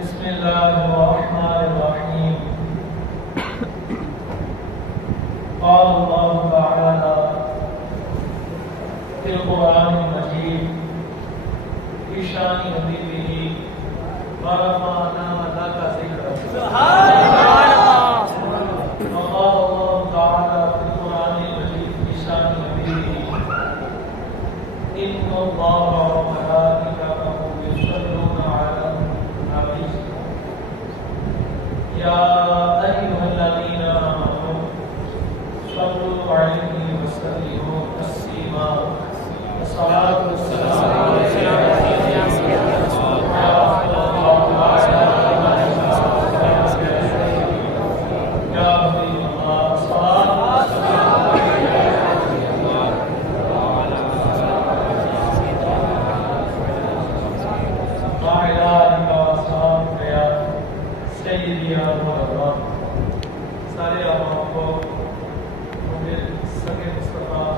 بسم اللہ الرحمن الرحیم. قال اللہ تعالی فی القرآن المجید فی شان حبیبہ ورفعنا لک ذکرک. سبحان اللہ. وقال اللہ تعالی فی القرآن المجید فی شان حبیبہ ان اللہ وملائکتہ یصلون علی النبی یا ایھا الذین آمنوا صلوا علیہ وسلموا تسلیما. الصلاۃ والسلام علیک یا سیدنا رسول اللہ یا حبیب اللہ. سارے آپ کو مجھے سگے مصطفیٰ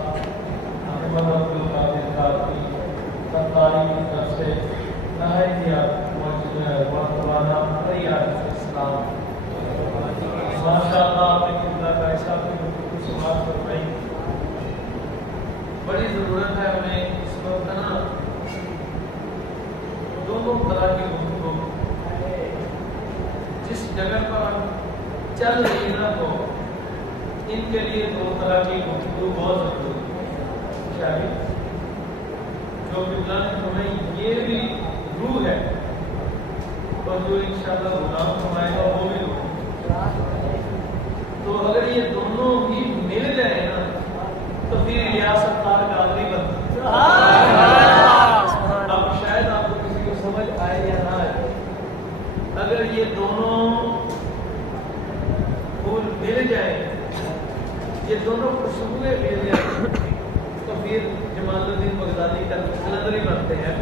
احمد عبدالقادر کی تنظاری کی طرف سے نہایت مرتبانہ تیار اسلام. ماشاء اللہ آپ نے قبلہ کا ایسا سماعت فرمائی. بڑی ضرورت ہے ہمیں اس وقت نا دونوں طرح کی گفتگو جس جگہ پر چل رہی نا تو ان کے لیے دو طرح کی گفتگو بہت ضروری ہے. جو قبلہ نے ہمیں یہ بھی روح ہے اور جو انشاءاللہ غلام فرمائے گا وہ بھی روح. تو اگر یہ دونوں بھی مل جائے نا تو پھر ریاست کا آدمی بنتا. اب شاید آپ کو کسی کو سمجھ آئے یا نہ آئے. اگر یہ دونوں پھول مل جائیں, یہ دونوں خوشبوئیں مل جائیں تو پھر جمال الدین بغدادی کا قلندر ہی بنتے ہیں.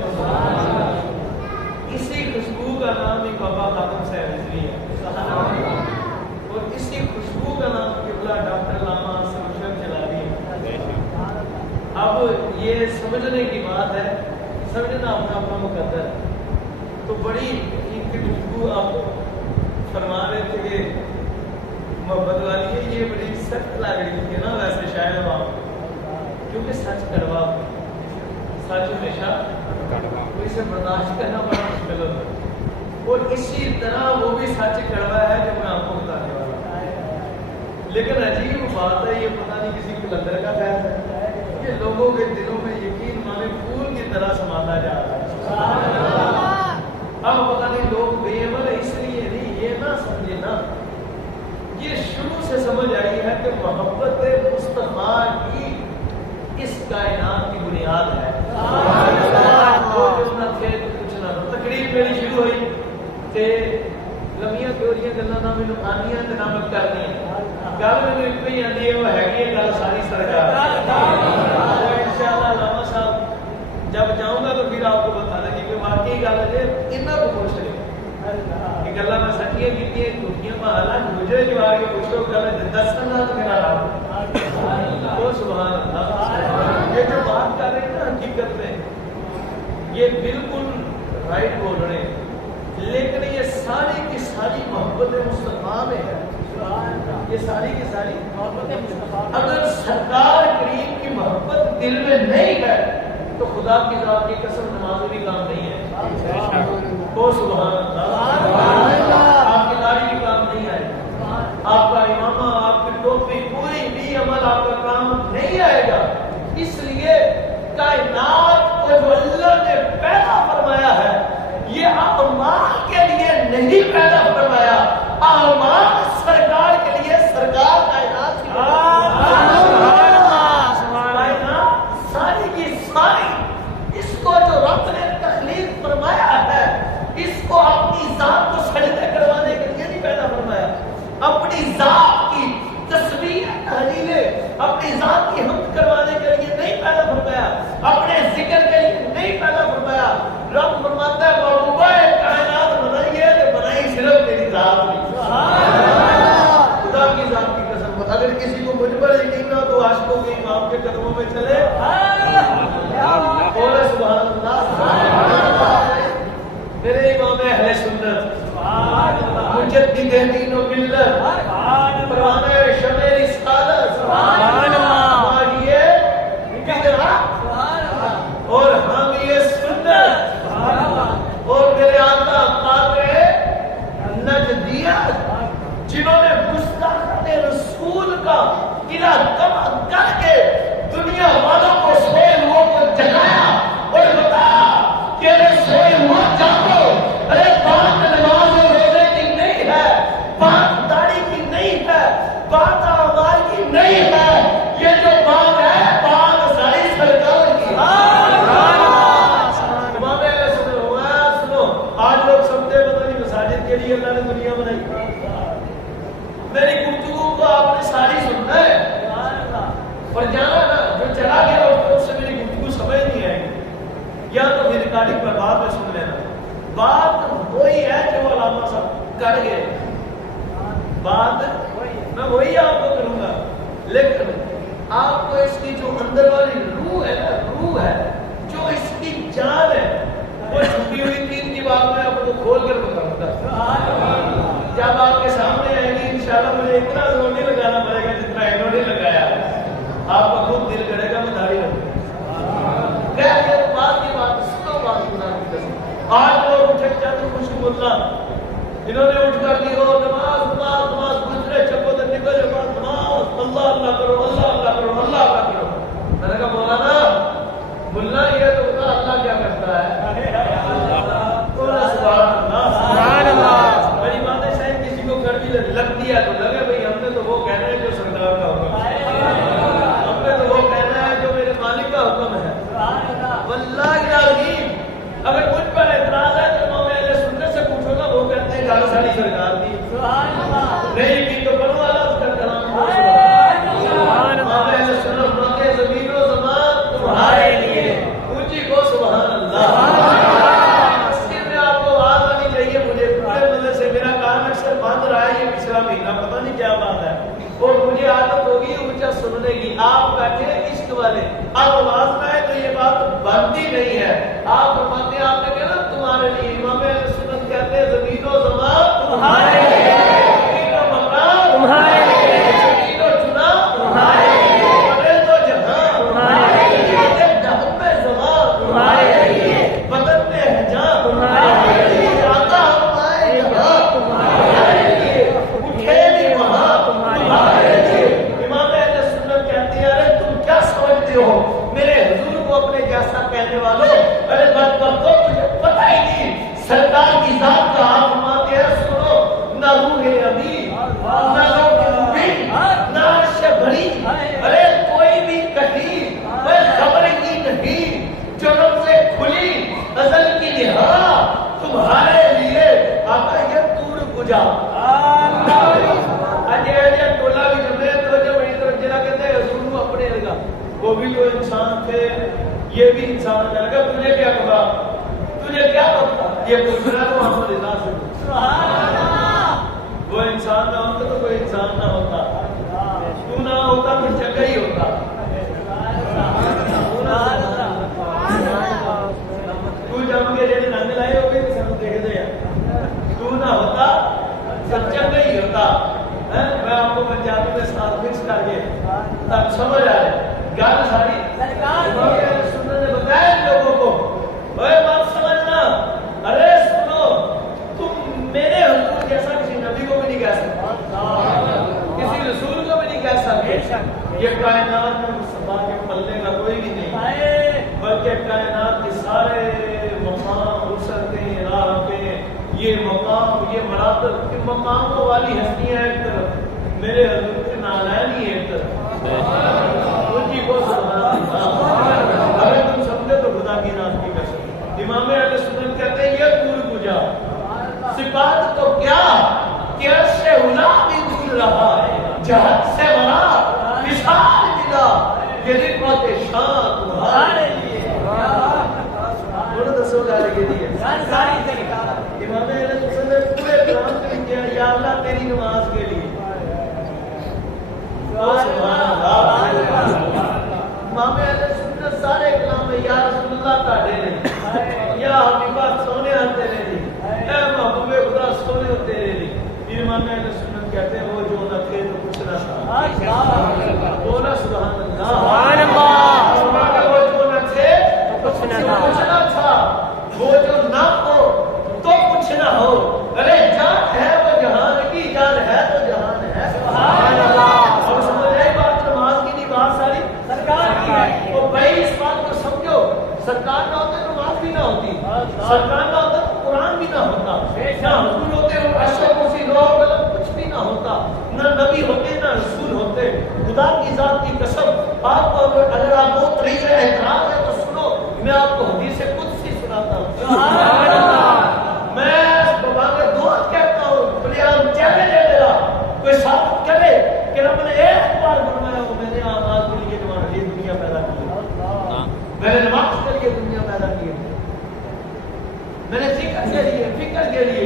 اسی خوشبو کا نام ہی بابا خاتم صاحب رضوی ہے اور اسی خوشبو کا نام قبلہ ڈاکٹر علامہ سروشر جلالی ہے. اب یہ سمجھنے کی بات ہے, سمجھنا اپنا اپنا مقدر. تو بڑی ان کی گفتگو آپ فرما رہے تھے کہ محبت والی ہے, یہ بڑی سخت لگ رہی تھی نا ویسے شاید آپ, کیونکہ سچ کڑوا, سچ ہمیشہ کوئی سے برداشت کرنا بڑا مشکل ہوتا ہے. اور اسی طرح وہ بھی سچ کڑوا ہے جو میں آپ کو بتانے والا. لیکن عجیب بات ہے, یہ پتہ نہیں کسی قلندر کا خیال ہے, یہ لوگوں کے دلوں میں یقین مانے پھول کی طرح سماتا جا رہا ہے. اب پتہ نہیں لوگ بے عمل ہے اس لیے نہیں, یہ نہ سمجھے نا, یہ شروع سے سمجھ آئی ہے کہ محبت مصطفیٰ کی اس کائنات کی بنیاد ہے. وہ جو نہ تھے تو کچھ نہ تھا. تقریب میری شروع ہوئی کہ لمیاں پیوریاں گلاں نہ مینوں آنیاں تے نہ میں کرنیاں. گل مینوں ایک ہی آندی ہے, وہ ہے گل ساری سرکار. انشاءاللہ علامہ صاحب جب جاؤں گا تو پھر آپ کو بتا دیں کہ واقعی گل ہے اتنا کو خوش ہے کہ گلا میں سچیاں کی ٹوٹیاں محلہ مجھے جو آگے پوچھو گل دس اللہ تو میرا رب. وہ سبحان اللہ. یہ جو بات کر رہے ہیں نا حقیقت میں یہ بالکل رائٹ بول رہے ہیں, لیکن یہ ساری کی ساری محبت مصطفیٰ میں ہے. یہ ساری کی ساری محبت مصطفیٰ. اگر سرکار کریم کی محبت دل میں نہیں ہے تو خدا کی ذات کی قسم نماز بھی کام نہیں ہے. وہ سبحان اللہ. آپ کی داڑھی بھی کام نہیں آئے, آپ کا امامہ, آپ کی ٹوپی, کوئی بھی عمل آپ کا کام نہیں آئے گا. اس لیے کائنات کو جو اللہ نے پیدا فرمایا ہے یہ اعمال کے لیے نہیں پیدا فرمایا, اعمال سرکار کے لیے. سرکار کائنات کی ساری کی ساری اس کو جو رب نے تخلیق فرمایا ہے اس کو اپنی ذات کو سجدہ کروانے کے لیے نہیں پیدا فرمایا, اپنی ذات کی تسبیح تحلیل اپنی ذات کی حمد کروانے کے لیے نہیں پیدا فرمایا, اپنے ذکر کے لیے نہیں پیدا فرمایا. رب فرماتا ہے محبوبہ کائنات بنائی ہے تو بنائی صرف تیری ذات نہیں. خدا کی ذات کی قسم, اگر کسی کو مجھ پر یقین نہ تو عاشقوں کے امام کے قدموں میں چلے. بولے سبحان اللہ. میرے امام اہل سنت مجدد دین و ملت، پرانے شمع رسالت، ماہیے بدعت اور حامی سنت، اور میرے آقا قاطع نجدیت، جنہوں نے گستاخان رسول کا قلعہ تباہ کر کے دنیا والوں کو سوئے ہوا کو جگایا اور بتایا کہ ارے سوئے ہوا جاگو، ارے بات نماز اور روزے کی نہیں ہے، بات داڑھی کی نہیں ہے، بات اعمال کی نہیں ہے، یہ جو بات ہے بات ساری سرکار کی ہے۔ امام اہل سنو، آج لوگ سمجھتے پتہ نہیں مساجد کے لیے اللہ نے دنیا بنائی، میری گفتگو کو آپ نے ساری سننا ہے اور جانا نا، جو چلا گیا اس سے میری گفتگو سمجھ نہیں آئے گی، یا تو پھر ریکارڈنگ پر بعد میں سن لینا۔ بات وہی ہے جو علامہ صاحب کر گئے، بات میں وہی آپ کو کروں گا، لیکن آپ کو اس کی جو اندر والی روح ہے نا، روح ہے جو اس کی جان ہے، وہ چھپی ہوئی تین کی بات میں آپ کو کھول کر بتاؤں گا۔ جب آپ کے سامنے آئے گی انشاءاللہ مجھے اتنا زور نہیں لگانا پڑے گا جتنا انہوں نے لگایا، آپ کا خود دل کرے گا میں داڑھی رکھوں۔ کہہ دیا تو بات کی بات سنو، بات کی بات۔ آج لوگ اٹھے چاہتے خوشبو اللہ، انہوں نے اٹھ کر دی ہو نماز نماز نماز، گزرے چپو تو نکل جائے نماز، اللہ اللہ کرو، اللہ اللہ کرو، اللہ اللہ کرو۔ میں نے کہا مولانا ملا یہ تو بتا اللہ کیا کرتا ہے؟ سبحان اللہ۔ بڑی بات ہے، شاید کسی کو کر بھی لگتی ہے تو لگے بھئی ہم نے تو وہ کہنا ہے جو سردار کا حکم ہے، ہم نے تو وہ کہنا ہے جو میرے مالک کا حکم ہے۔ واللہ العظیم اگر مجھ پر اعتراض ہے تو امام اہل سنت سے پوچھو نا، وہ کہتے ہیں گھر ساری سرکار دی، نہیں کی تو بنو والا اس کا کلام ہو۔ امام اہل سنت ماتے زمین و زمان تمہارے لیے، اونچی کو سبحان اللہ۔ مسجد میں آپ کو آواز آنی چاہیے، مجھے پورے مزے سے میرا کان اکثر بند رہا ہے یہ پچھلا مہینہ، پتہ نہیں کیا بات ہے، اور مجھے عادت ہوگی اونچا سننے کی۔ آپ بیٹھے عشق والے، اب آواز نہ ہے تو یہ بات بنتی نہیں ہے۔ آپ فرماتے ہیں، آپ نے کہا نا تمہارے لیے، امام اہل سنت کہتے ہیں زمین و زمان تمہارے لیے، زمین و مکان تمہارے لیے، زمین و چنا تمہارے لیے، پرے تو جہاں تمہارے لیے، جہاں میں زمان تمہارے لیے، بدن میں حجاں تمہارے لیے، آقا ہمارے یہاں تمہارے لیے، اٹھے بھی وہاں تمہارے لیے۔ امام اہل سنت کہتے ہیں ارے تم کیا سمجھتے ہو میرے حضور کو اپنے جیسا کہنے والوں، ارے بدبختوں تجھے پتہ ہی نہیں سرکار کی ذات کا آپ فرماتے ہیں سنو، نہ روح ابھی نہ لوگ بھی نہ عرش بھری، ارے کوئی بھی کہیں وہ خبر کی نہیں، جنم سے کھلی ازل کی نہا تمہارے لیے، آقا یہ دور گجا اجے اجے ٹولا بھی جمعے تو جو بڑی طرف جلا کہتے ہیں حضور کو اپنے لگا، وہ بھی تو انسان تھے یہ بھی انسان ہے، لگا تجھے کیا پتا، تجھے کیا پتا، یہ پوچھنا تو محمد اللہ سے سبحان اللہ۔ وہ انسان نہ ہوتا تو کوئی انسان نہ ہوتا، تو نہ ہوتا پھر جگہ ہی ہوتا، تو جب کے جیسے رنگ لائے ہوگے تو سب دیکھ دے، تو نہ ہوتا سب جگہ ہی ہوتا۔ میں آپ کو پنجابی میں ساتھ مکس کر کے تب سمجھ آئے گل ساری سننے نے بتایا لوگوں کو، اے بات سمجھنا، ارے سنو تم میرے حضور جیسا کسی نبی کو بھی نہیں کہہ سکتے، کسی رسول کو بھی نہیں کہہ سکتے، یہ کائنات میں مصطفیٰ کے پلے کا کوئی بھی نہیں، بلکہ کائنات کے سارے مقام وسعتیں راحتیں، یہ مقام یہ مراتب، ان مقاموں والی ہستیاں ایک طرف، میرے حضور کے نالین ہی ایک طرف، ان کی کو سبحان اللہ۔ اگر تم سمجھے تو خدا کی نام کی قسم۔ امام اہل سنت کہتے ہیں یہ دور گجا، صفات تو کیا کہ عرش اولا بھی دور رہا، جہت سے مراد وصال ملا، یہ رفعت شان تمہارے لیے، بولو دسو گا کے لیے امام اہل سنت نے پورے کلام کے لیے یا اللہ تیری نماز کے لیے، سبحان اللہ۔ امام اہل سنت سارے کلام میں یا رسول اللہ تاڑے نے، یا حبیبہ سونے تیرے لی، اے محبوب خدا سونے تیرے لی، ایمان اہل سنت کہتے ہیں وہ جو نہ تھے تو کچھ نہ تھا. بولا سبحان اللہ. سبحان اللہ. وہ جو نہ تھے تو کچھ نہ تھا. وہ جو نہ ہو تو کچھ نہ ہو. ارے جان ہے وہ جہان کی, جان ہے تو جہان ہے. سبحان اللہ. اور سمجھ رہے بات نماز کی نہیں, بات ساری سرکار کی ہے. اور بھائی اس بات کو سمجھو, سرکار نہ ہوتے نماز بھی نہ ہوتی, سرکار نہ ہوتا تو قرآن بھی نہ ہوتا, نہ حضور ہوتے کچھ بھی نہ ہوتا, نہ نبی ہوتے نہ رسول ہوتے. خدا کی ذات کی قسم آپ کو اگر آپ کو طریقہ احترام ہے تو سنو, میں آپ کو حدیث قدسی سناتا ہوں. میں بغیر دوست کہتا ہوں, پلیام چیلنج ہے میرا, کوئی ثابت کرے کہ رب نے ایک بار فرمایا وہ میں نے آواز کے لیے تمہارے لیے دنیا پیدا کی ہے, میں نے نماز کے لیے دنیا پیدا کی ہے, میں نے فکر کے لیے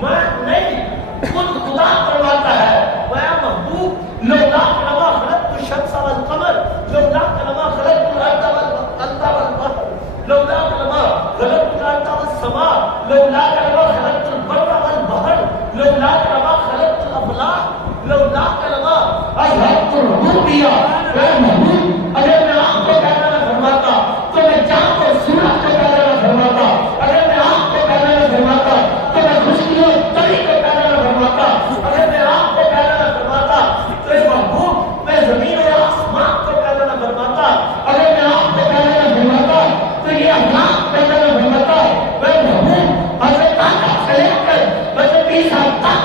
میں نہیں, خود خدا فرماتا ہے میں محبوب لولا کلمہ خلقت الشمس والقمر لولا کلمہ خلقت الارض والبحر لولا کلمہ خلقت الارض والسماء لولا کلمہ خلقت البر والبحر لولا کلمہ خلقت الافلاک لولا کلمہ احببت الربوبیہ. اے محبوب اگر میں آپ کو پیدا نہ فرماتا تو میں چاند اور سورج کو پیدا نہ فرماتا, اگر میں آپ کو پیدا نہ فرماتا تو میں خوشبو اور تری کو پیدا نہ فرماتا, اگر میں آپ کو پیدا نہ فرماتا تو اے محبوب میں زمین اور آسمان کو پیدا نہ فرماتا, اگر میں آپ کو پیدا نہ فرماتا تو یہ افلاک پیدا نہ فرماتا. اے محبوب حضرت آدم سے لے کر حضرت عیسیٰ تک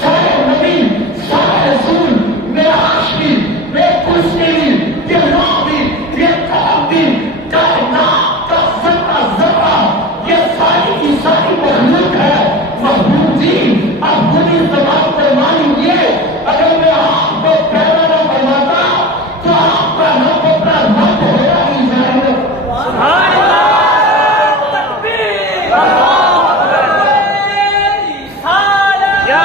سارے نبی سارے رسول میرا عاشقی میں کرسی یہ لوگ بھی یہ قوم بھی کائنات کا ذرہ ذرہ یہ ساری کی ساری مخلوق ہے. محبوب جی اب خود اس زبان پر مانیے, اگر میں آپ کو پیدا نہ فرماتا تو آپ کا رب اپنا رب ہوگا ہی جائے. سبحان اللہ. تکبیر. اللہ اکبر. رسالت. یا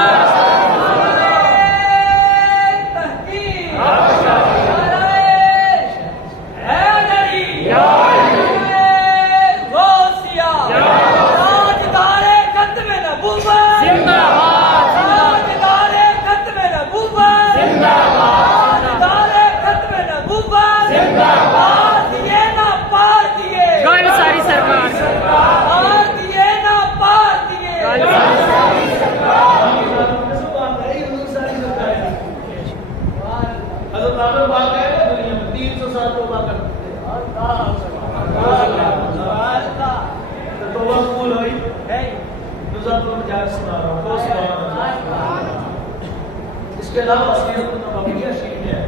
اس کے علاوہ سیرت النبویہ شریف ہے,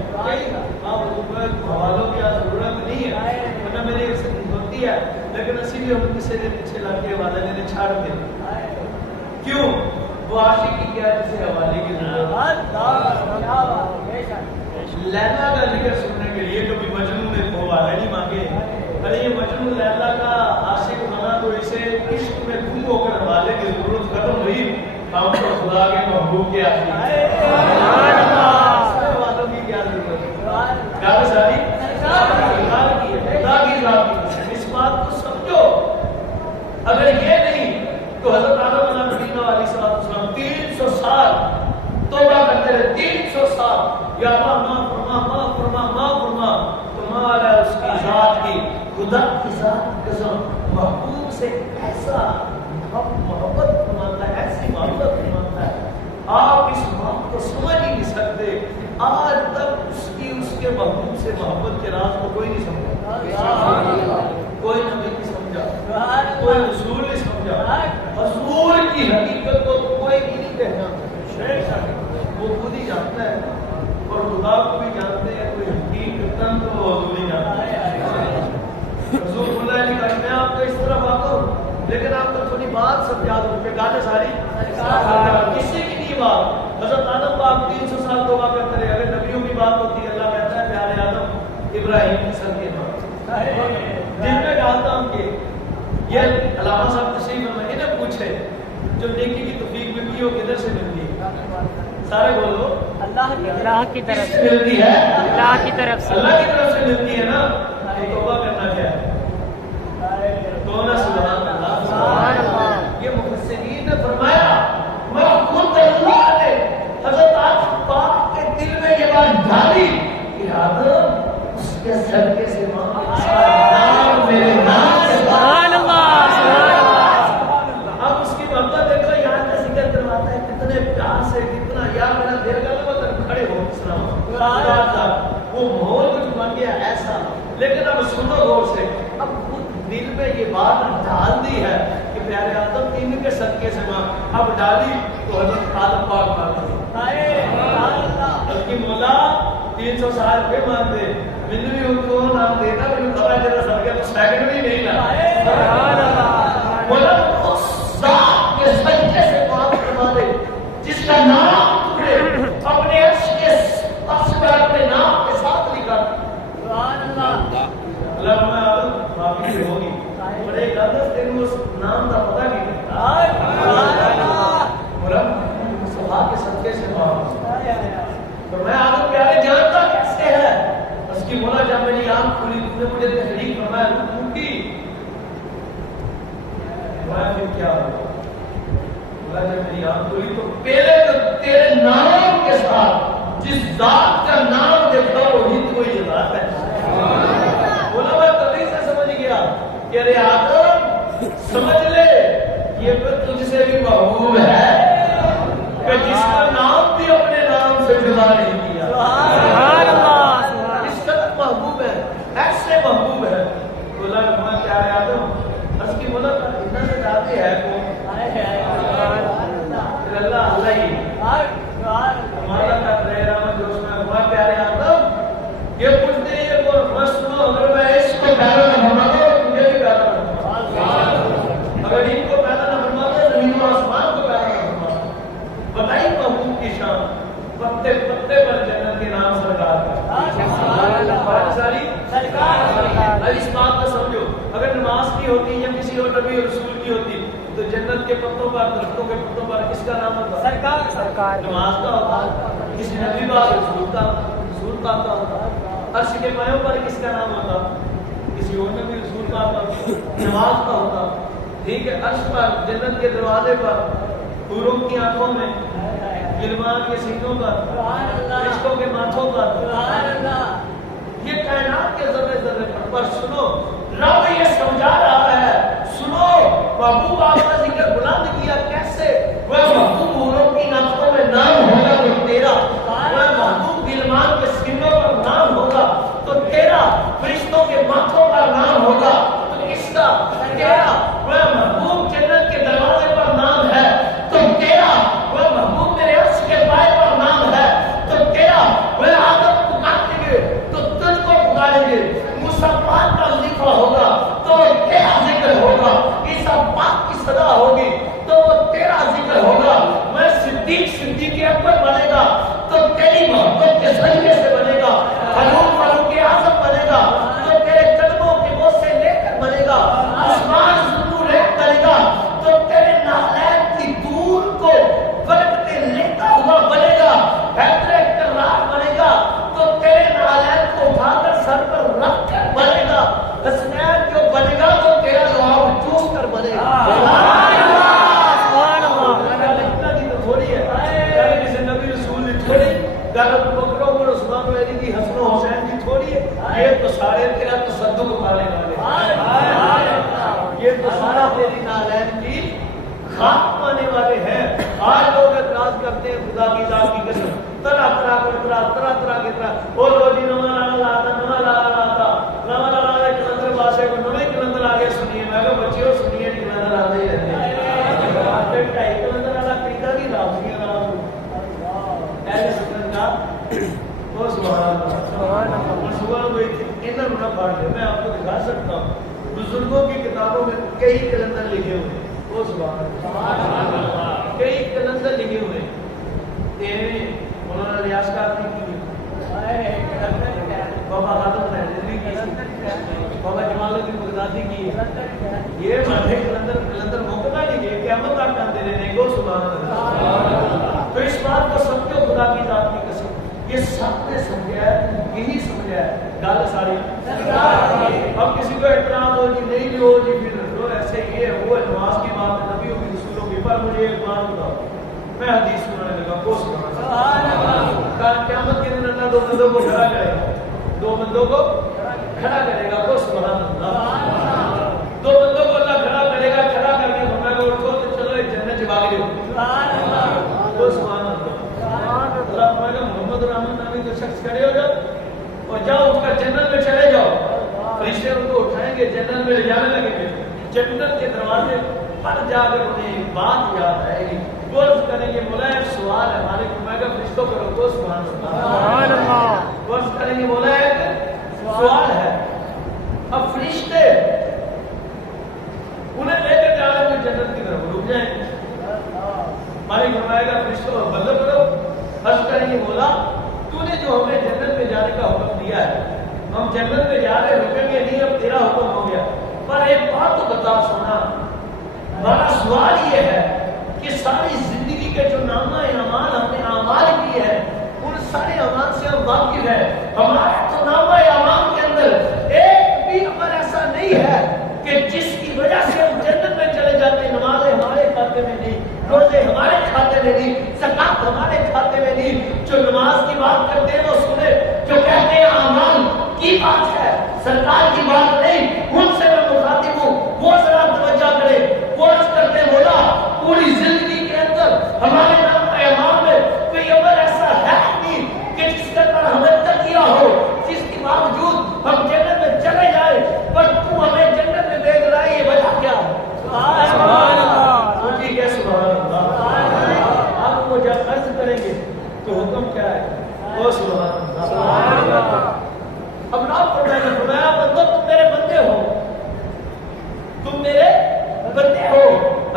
آپ حوالوں کی ضرورت نہیں ہے, ورنہ میری ایک سے ہوتی ہے, لیکن اسی بھی ہم کسی دن پیچھے لا کے حوالے لینے چھاڑ دیں. کیوں؟ وہ عاشقی کیا ہے جسے حوالے کی ضرورت. لیلا کا ذکر سننے کے لیے کبھی مجنون نے حوالے نہیں مانگے. ارے یہ مجنون لیلا کا عاشق بنا تو اسے عشق میں گم ہو کر حوالے کی ضرورت ختم ہوئی. ہم تو خدا کے محبوب کے عاشق ہیں. حوالوں کی کیا ضرورت ہے؟ کیا ساری خدا کی ذات کی. اس بات کو سمجھو, اگر یہ نہیں تو حضرت آدم علیہ السلام 300 سال توبہ کرتے رہے, 300 سال یا اللہ معاف فرما تمہارا اس کی ذات کی خدا کی ذات کی قسم محبوب سے ایسا محبت فرماتا ہے, ایسی محبت فرماتا ہے, آپ اس بات کو سمجھ ہی نہیں سکتے. آج تک اس کے محبوب سے محبت کے راز کو کوئی نہیں سمجھا, کوئی نبی نہیں سمجھا, کوئی رسول نہیں سمجھا. حضور کی حقیقت کو کوئی نہیں کہنا, وہ خود ہی جانتا ہے, اور خدا کو بھی جانتے ہیں. کوئی حقیقت تو وہ حضور ہی جانتا ہے. حضور اللہ علیہ وسلم میں آپ کو اس طرف آتا ہوں, لیکن آپ کو تھوڑی بات سمجھا دوں کہ گانے ساری کسی کی نہیں بات. حضرت آدم پاک 300 سال توبہ کرتے رہے. اگر نبیوں کی بات ہوتی ہے, اللہ کہتا ہے پیارے آدم ابراہیم کی سر کے بعد دل میں ڈالتا ہوں کہ یہ علامہ صاحب تشریف میں انہیں پوچھے جو نیکی کی توفیق ملتی ہے وہ کدھر سے ملتی ہے؟ سارے بولو اللہ کی طرف سے ملتی ہے. اللہ کی طرف سے, اللہ کی طرف سے ملتی ہے نا. توبہ کرنا کیا ہے؟ توبہ سبحان اللہ. یہ مفسرین نے فرمایا میں خود اللہ نے کتنے پیار سے کتنا یار میرا دل کا وطن کھڑے ہو اسلام وہ ماحول کچھ بن گیا ایسا. لیکن اب سنو غور سے, اب خود دل میں یہ بات ڈال دی ہے کہ پیارے آدم ان کے صدقے سے ماں اب ڈالی تو حضرت آدم پاک مانتے بلکہ مولا 300 سال پہ مانتے مجھے بھی ان کو نام دیتا مجھے پتا جیسا صدقے تو سیکنڈ بھی نہیں لا مولا اس ذات کے صدقے سے معاف فرما دے جس کا نام تو نے اپنے عرش کے عرش پر اپنے نام کے ساتھ لکھا. اللہ میں آدم معافی ہوگی اور ایک عدد تین اس نام کا پتہ نہیں مولا صحا کے صدقے سے معاف. تو میں آدم پیارے جانتا کیسے ہے اس کی مولا جب میری آنکھ کھلی تم نے مجھے تحریک فرمایا رکوع کی میں پھر کیا ہوگا مولا جب میری آنکھ کھلی تو پہلے تو تیرے نام کے ساتھ جس ذات کا نام دیکھا وہی تو کوئی ذات ہے. مولا میں تبھی سے سمجھ گیا کہ ارے آدم سمجھ لے یہ پھر تجھ سے بھی محبوب ہے کہ جس کا نام بھی اپنے نام سے جدا نہیں کیا. اس کا محبوب ہے ایسے محبوب ہے. مولا میں کیا ہے آدم اس کی مولا اتنا سے جاتے ہیں کو اللہ اللہ ہی ہمارا کر رہے رحمت جوش میں ہوا پیارے آدم یہ کچھ نہیں ہے کو بس سنو اگر میں اس کو پیارا نہ فرما دو مجھے بھی پیارا نہ فرما اگر ان کو پیارا نہ فرما دو زمین و آسمان کو پیارا نہ فرما دو. بتائی محبوب کی شان پتے پتے پر جنت کے نام سرکار کا ساری سرکار. اب اس بات کو سمجھو اگر نماز کی ہوتی یا کسی اور نبی اور رسول کی ہوتی تو جنت کے پتوں پر درختوں کے پتوں پر کس کا نام ہوتا سرکار سرکار نماز کا ہوتا کسی نبی پر رسول کا ہوتا. عرش کے پایوں پر کس کا نام ہوتا کسی اور نبی رسول کا ہوتا نماز کا ہوتا. ٹھیک ہے عرش پر جنت کے دروازے پر حوروں کی آنکھوں میں غلمان کے سینوں پر رشتوں کے ماتھوں پر یہ کائنات کے ذرے ذرے پر سنو رب یہ سمجھا رہا ہے. سنو محبوب آپ کا ذکر بلند کیا کیسے وہ محبوب حوروں کی آنکھوں میں نام ہوگا تو تیرا وہ محبوب غلمان کے سینوں پر نام ہوگا تو تیرا فرشتوں کے ماتھوں پر نام ہوگا تو کس کا تیرا. وہ محبوب جنت کے دروازے پر نام ہے تو تیرا. وہ محبوب میرے عرش کے پائے پر نام ہے تو تیرا. وہ آدم پکاریں گے تو تجھ کو پکاریں گے. موسیٰ پاک کا لکھا ہوگا تو تیرا ذکر ہوگا. عیسیٰ پاک کی صدا ہوگی تو وہ تیرا ذکر ہوگا. میں صدیق اکبر بنے گا تو تیری محبت کے صدقے سے بنے گا. فاروق اعظم بنے گا تو تیرے قدموں کے بوجھ سے لے کر بنے گا. عثمان ذوالنورین بنے گا تو تیرے نالین کی دور کو برکتیں لیتا ہوا بنے گا. حیدر کرار بنے گا تو تیرے نالین کو اٹھا کر سر پر رکھ کر بنے گا. حسنین جو بنے گا تو تیرا لعاب چوس کر بنے گا. حسن و حسین کی تھوڑی ہے. یہ تو سارے تیرا تصدق پانے والے یہ تو سارا تیری نالین کی خاک پانے والے ہیں. آج لوگ اعتراض کرتے ہیں خدا کی ذات کی قسم طرح طرح کی طرح بولو جی نما لاتا کلندر بادشاہ کو نمے کلندر آگے سنیے. میں کہا بچیوں سنیے نہیں کلندر آتے ہی رہتے ہیں. ڈھائی کلندر آگا قریدہ کی رابطی ایسے سکن کا وہ سبحان اللہ سبحان اللہ انہوں نے پڑھ لے. میں آپ کو دکھا سکتا ہوں بزرگوں کی کتابوں میں کئی کلندر لکھے ہوئے ہیں. وہ سبحان اللہ کئی کلندر لکھے ہوئے ہیں. مولانا ریاض کاظمی کی بابا خاتم نہروی کی بابا جمال الدین بغدادی کی یہ مٹھے کلندر موقع نہیں ہے قیامت تک کرتے رہنے کو. سبحان اللہ. تو اس بات کو سمجھو خدا کی ذات کی قسم یہ سب نے سمجھا ہے یہی سمجھا ہے گل ساری. اب کسی کو اعتراض ہو جی نہیں ہو جی پھر ایسے یہ وہ نماز کی بات نبیوں کی رسولوں کی. پر مجھے ایک بات بتاؤ میں حدیث سنانے لگا کو سبحان قیامت کے دن اللہ دو بندوں کو کھڑا کرے گا. دو بندوں کو کھڑا کرے گا کو سبحان اللہ. دو بندوں کو اللہ کھڑا کرے گا. کھڑا کر کے فرمائے گا اٹھو تو چلو جنت چ بھاگ جاؤ. وہ سبحان اللہ. اللہ فرمائے گا محمد الرحمن نامی جو شخص کھڑے ہو جاؤ اور جاؤ اس کا جنت میں چلے جاؤ. فرشتے ان کو اٹھائیں گے, جنت میں لے جانے لگیں گے. جنت کے دروازے پر جا کر انہیں ایک بات یاد آئے گی. وہ عرض کریں گے مولا ایک سوال ہے. مالک فرمائے گا فرشتوں کرو تو سبحان اللہ. وہ عرض کریں گے مولا ایک سوال ہے. اب فرشتے انہیں لے کر جا رہے ہیں جنت کی طرف, رک جائیں. مالک فرمائے گا فرشتوں بندہ کرو. عرض کریں گے مولا تو نے جو ہمیں جنت میں جانے کا حکم دیا ہے, ہم جنت میں جا رہے رکیں گے نہیں, اب تیرا حکم ہو گیا. پر ایک بات تو بتا سونا, ہمارا سوال یہ ہے کہ ساری زندگی کے جو نامہ اعمال ہم نے اعمال کیے ہیں ان سارے اعمال سے ہم واقف ہیں. ہمارا تو نامہ اعمال کے اندر ایک بھی عمل ایسا نہیں ہے کہ جس کی وجہ سے ہم جنت میں چلے جاتے ہیں. نمازیں ہمارے کھاتے میں نہیں, روزے ہمارے کھاتے میں نہیں, زکات ہمارے کھاتے میں نہیں. جو نماز کی بات کرتے ہیں وہ سنے, جو کہتے ہیں اعمال کی بات ہے سرکار کی بات نہیں, ان سے میں مخاطب ہوں. وہ ذرا توجہ کرے. وہ عرض کرتے ہیں مولا پوری زندگی کے اندر ہمارے نام اعمال میں کوئی عمل ایسا ہے نہیں کہ جس کے پر ہمیں تکیہ ہو, جس کے باوجود ہم جنت میں چلے جائیں, پر تو ہمیں جنت میں دیکھ رہا ہے, یہ وجہ کیا ہے؟ سبحان اللہ. وہ ٹھیک ہے سبحان اللہ. آپ کو جب عرض کریں گے تو حکم کیا ہے؟ وہ سبحان اللہ. اب نام فرمائے گا فرمایا بندو تم میرے بندے ہو, تم میرے بندے ہو.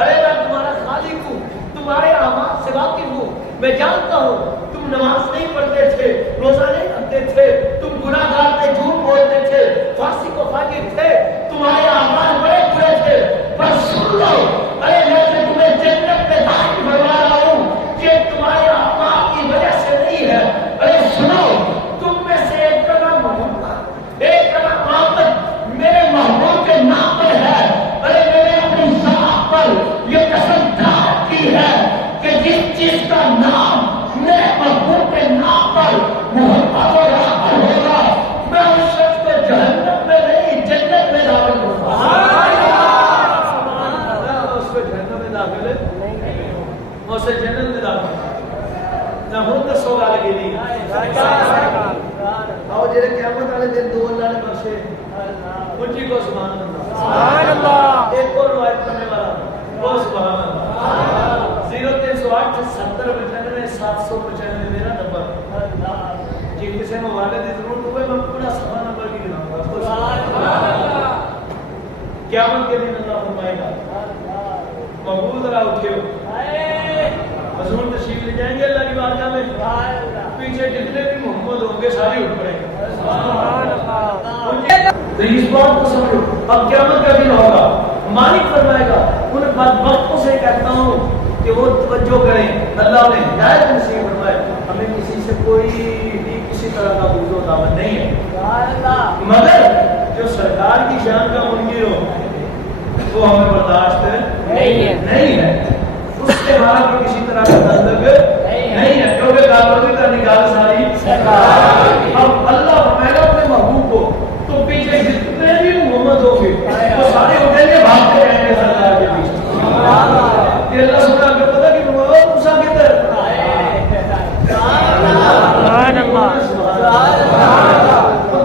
ارے میں تمہارا خالق ہوں, تمہارے اعمال سے واقف ہوں. میں جانتا ہوں تم نماز نہیں پڑھتے تھے, روزہ نہیں رکھتے تھے, تم گناہ گار تھے, جھوٹ بولتے تھے, فاسق و فاجر تھے, تمہارے اعمال بڑے برے تھے. پر سن لو, ارے میں تمہیں جنت میں داخل کروا رہا ہوں کہ تمہارے اعمال کی وجہ سے نہیں ہے. ارے سنو, تم میں سے ایک کا محمد, ایک کا محمد میرے محبوب کے نام پر ہے. ارے میں نے اپنی ذات پر یہ قسم دھار کی ہے کہ جس چیز کا نام میرے محبوب کے نام پر محمد اور احمد ہوگا, میں اس شخص کو جہنم میں نہیں جنت میں داخل کروں گا. اس کو جہنم میں داخل میں اسے جنت میں داخل نہ ہوں تو سو گالے گی نہیں. آؤ جیرے قیامت والے دن دو اللہ نے بخشے مجھے کو سبحان اللہ. ایک اور روایت کرنے والا وہ سبحان اللہ. 0308 7095 795 میرا نمبر. جی کسی میں والد کی ضرورت ہوئے میں پورا سبحان نمبر کی گراؤں گا. قیامت کے دن اللہ فرمائے گا مقبول ذرا اٹھے ہو, حضور تشریف لے جائیں گے اللہ کی بارگاہ میں. پیچھے جتنے بھی محمد ہوں گے سارے اٹھ پڑیں گے. تو اس بات کو سمجھو, اب قیامت کا دن ہوگا. مالک فرمائے گا ان بدبختوں سے کہتا ہوں کہ وہ توجہ کریں, اللہ نے ہدایت نصیب فرمائے. ہمیں کسی سے کوئی بھی کسی طرح کا بغض و دعوت نہیں ہے, مگر جو سرکار کی شان کا منکر ہو وہ ہمیں برداشت نہیں ہے. اس کے بعد بھی کسی طرح کا تعلق نہیں ہے, کیونکہ تعلق کا نکال ساری. اب اللہ فرمائے گا اپنے محبوب کو تو پیچھے جتنے بھی محمد ہوں گے وہ سارے اٹھیں گے, بھاگتے رہیں گے سرکار کے پیچھے. اللہ سنا کے پتا کہ محمد موسیٰ کدھر,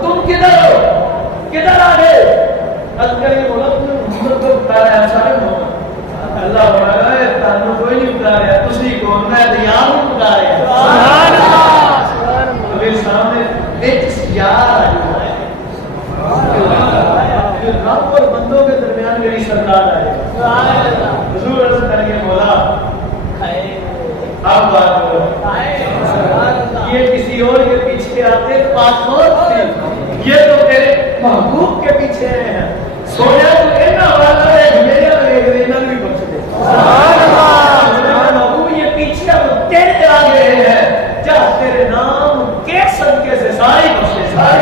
تم کدھر ہو, کدھر آ گئے؟ بولا تم نے محمد کو بتایا ہے, سارے محمد. اللہ فرمائے گا تانوں کوئی نہیں بتایا, تسی کون میں دیار ہوں بتایا. تو میرے سامنے ایک یار رب اور بندوں کے درمیان میری سرکار آئے. حضور عرض کریں گے مولا اب بات ہو, یہ کسی اور کے پیچھے آتے تو بات اور تھی, یہ تو تیرے محبوب کے پیچھے ہیں. سویا تو اینا والا ہے میرے ایک دینا بھی بچ دے. محبوب یہ پیچھے اب تیرے آگے ہے, جا تیرے نام کے صدقے سے ساری بخشے ساری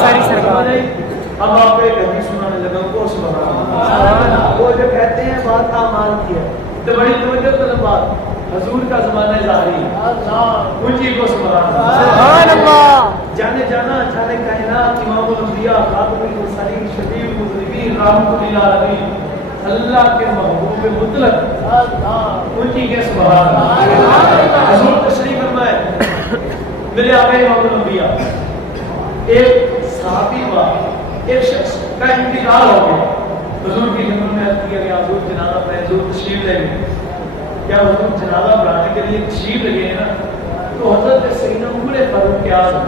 ساری سرکار. اب آپ کو ایک حدیث سنانے لگا کو سبحان اللہ. وہ جو کہتے ہیں بات اعمال کی ہے تو بڑی توجہ طلب بات, حضور کا زمانہ ظاہری اونچی کو سبحان اللہ. جانے جانا جانے کائنات امام الانبیاء خاتم المرسلین شفیع المذنبین رحمۃ للعالمین اللہ کے محبوب مطلق ان کی کے سبحان اللہ. حضور تشریف فرمائے میرے آقا امام الانبیاء ایک صحابی ہوا، ایک شخص کا انتقال ہو گیا. حضور کی خدمت میں عرض کیا گیا حضور جنازہ پڑھائیں، حضور تشریف لے گئے. کیا حضور جنازہ پڑھانے کے لیے تشریف لگے ہیں نا تو حضرت سیدنا عمر فاروق اعظم،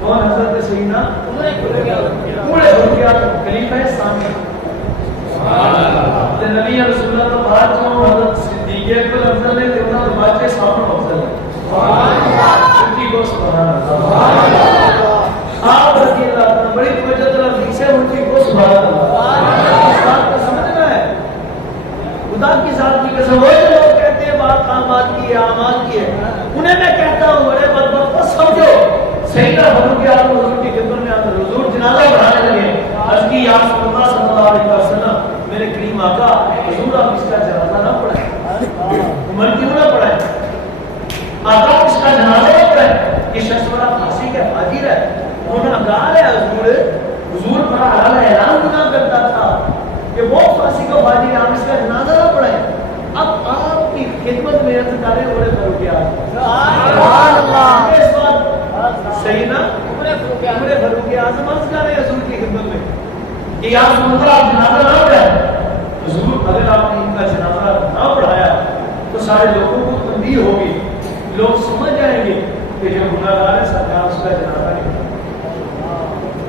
کون حضرت سیدنا عمر فاروق اعظم خلیفہ ثانی نبی رسول اللہ تو بعد جو حضرت صدیق اکبر افضل ہے تو انہوں نے بعد کے سامنے افضل ہے. ان کی کو سبحان اللہ. آپ رضی اللہ عنہ بڑی توجہ طرف سے ان کی کو سبحان اللہ. اس بات کو سمجھنا ہے خدا کی ذات کی قسم. وہ لوگ کہتے ہیں بات آماد کی ہے آماد کی ہے، انہیں میں کہتا ہوں بڑے بدبخت کو سمجھو. سیدنا فاروق اعظم حضور کی خدمت میں آتے حضور جنازہ پڑھانے لگے. عرض کی یا رسول اللہ صلی اللہ علیہ وسلم میرے کریم آقا حضور آپ اس کا جنازہ نہ پڑھائیں. عمر کیوں نہ پڑھائیں؟ آقا اس کا جنازہ نہ پڑھائیں. یہ شخص بڑا پھانسی کا فاجر ہے، گناہگار ہے. حضور بڑا اعلان گناہ کرتا تھا کہ وہ پھانسی کا فاجر ہے، آپ اس کا جنازہ نہ پڑھائیں. اب آپ کی خدمت میں عرض کریں عمر فاروق اعظم سبحان اللہ. اس بات صحیح نا عمر فاروق اعظم عرض کریں حضور کی خدمت میں کہ یا رسول اللہ آپ جنازہ نہ پڑھائیں. حضور اگر آپ نے ان کا جنازہ نہ پڑھایا تو سارے لوگوں کو تنبیہ ہوگی، لوگ سمجھ جائیں گے کہ جو گناہگار ہے سرکار اس کا جنازہ نہیں.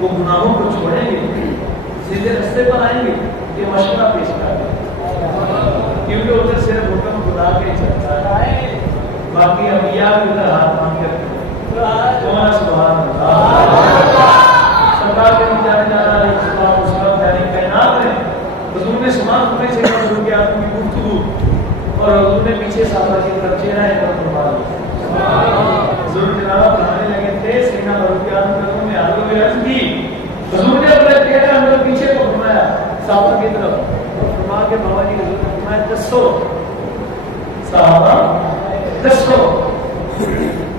وہ گناہوں کو چھوڑیں گے، سیدھے رستے پر آئیں گے کہ مشورہ پیش کر دیں، کیونکہ ادھر صرف حکم خدا کے چلتا ہے، باقی انبیاء بھی ادھر ہاتھ مانگ کر سبحان اللہ. سرکار کے جانے جانا اس کا پیاری کائنات ہے. حضور نے سمان ہونے سے حضور کے آدمی کی گفتگو اور حضور نے پیچھے صحابہ کی طرف چہرہ ہے پر فرما دیا. حضور جنازہ پڑھانے لگے تھے، سیدنا فاروق اعظم قدموں میں حاضر ہوئے عرض کی. حضور نے اپنا چہرہ ہم لوگ پیچھے کو گھمایا صحابہ کی طرف فرما کے بابا جی حضور نے فرمایا دسو صحابہ دسو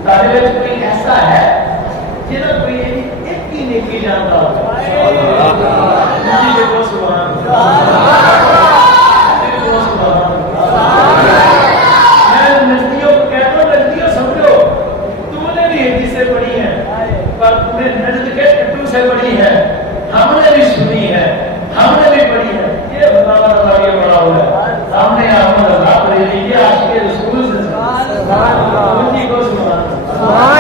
تارے وچ کوئی ایسا ہے جنہ کوئی ایک ہی نیکی جانتا ہو. جی دیکھو سبحان اللہ. میں نجدیوں کو کہتا ہوں نجدیوں سمجھو تم نے بھی حدیثیں پڑھی ہیں پر تمہیں نجد کے ٹٹو سے پڑھی ہے، ہم نے بھی سنی ہے، ہم نے بھی پڑھی ہے. یہ بتاوا اللہ یہ بڑا ہوا ہے سامنے احمد اللہ پڑھی لیجیے عاشق رسول سے سبحان اللہ. جی کو سبحان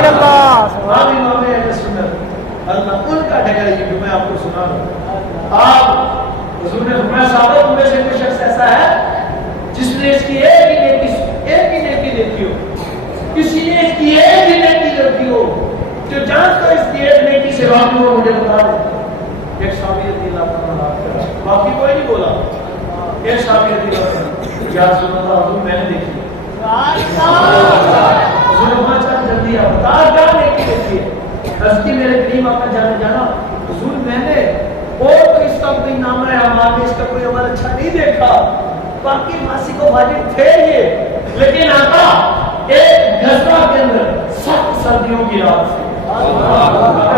اللہ. امام اہل سنت اللہ ان کا ڈگر ہے جو میں آپ کو سنا رہا ہوں. آپ حضور نے فرمایا صحابہ تم میں سے کوئی شخص ایسا ہے جس نے اس کی ایک ہی نیکی دیکھی ہو، کسی نے اس کی ایک ہی نیکی دیکھی ہو جو جانچ کر اس کی ایک نیکی سے واقع ہو مجھے بتا دے. ایک صحابی رضی اللہ عنہ باقی کوئی نہیں بولا. ایک صحابی رضی اللہ عنہ یا رسول اللہ حضور میں نے دیکھی. حضور نے فرمایا جلدی آپ بتا کیا نیکی دیکھی ہے. عرض کی میرے کریم آقا جانا حضور میں نے اور تو اس کا کوئی نام ہے ہمارے اس کا کوئی عمل اچھا نہیں دیکھا، باقی ماسی کو واجب تھے یہ، لیکن آقا ایک غزوہ کے اندر سخت سردیوں کی رات تھی،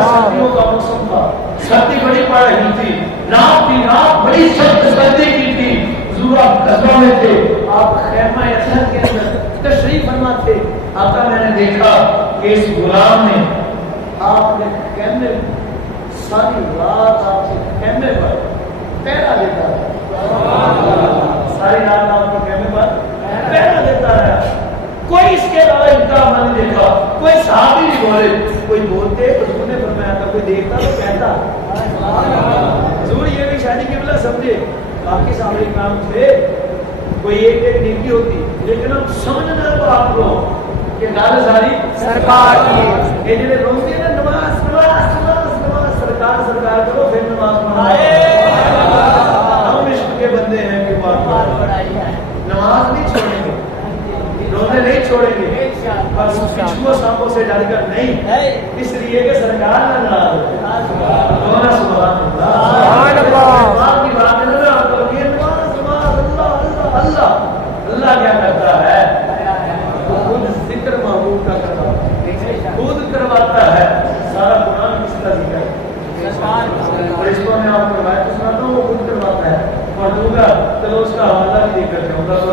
سردیوں کا موسم تھا، سردی بڑی پڑ رہی تھی، رات بڑی سخت سردی کی تھی. حضور آپ غزوہ میں تھے، آپ خیمہ اطہر کے اندر تشریف فرما تھے. آقا میں نے دیکھا کہ اس غلام نے آپ نے خیمے ساری رات آپ کے خیمے پر پہرا دیتا ہے، ساری رات آپ کے خیمے پر پہرا دیتا ہے. کوئی اس کے علاوہ ان کا عمل نہیں دیکھا، کوئی صحابی نہیں بولے، کوئی بولتے حضور نے فرمایا تھا کوئی دیکھتا تو کہتا. حضور یہ بھی شادی کی بلا سمجھے باقی صحابہ کام تھے کوئی ایک نیکی ہوتی، لیکن اب سمجھنا تو آپ کو کہ گال ساری سرکار کی یہ جڑے روتے ہیں نا نماز سرکار کرو پھر نماز پڑھائے. ہم عشق کے بندے ہیں کہ نماز نہیں چھوڑیں گے، روزے نہیں چھوڑیں گے، اور پچھو سانپوں سے ڈر کر نہیں، اس لیے کہ سرکار نہ ناراض ہو. سبحان اللہ کی بات ہے نا آپ کو یہ نماز اللہ اللہ کیا کرتا ہے وہ خود ذکر محبوب کا کرتا ہے، خود کرواتا ہے. سارا قرآن کس کا ذکر ہے اور اس کو میں آپ کو روایت سناتا ہوں وہ خود کرواتا ہے اور دوں گا چلو اس کا حوالہ بھی دے کر جاؤں گا تو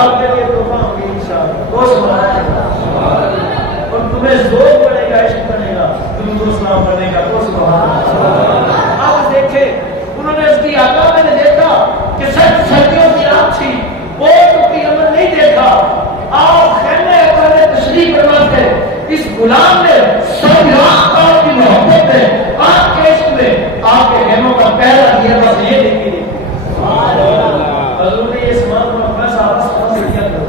آپ کے لیے تحفہ ہوں گی انشاءاللہ. اور تمہیں ذوق بڑھے گا، عشق بنے گا درود و سلام پڑھنے کا. تو سبحان اللہ. آپ دیکھیں انہوں نے اس کی آقا میں نے دیکھا کہ سردیوں کی رات تھی، اوٹ کی عمل نہیں دیکھا. آپ خیمے پہلے تشریف فرما تھے، اس غلام نے سب کی محبت میں آپ کے عشق میں آپ کے خیموں کا پہلا دیا بس یہ دیکھی. حضور نے یہ سمان کو اپنا صحابہ سبحان سے کیا کرو.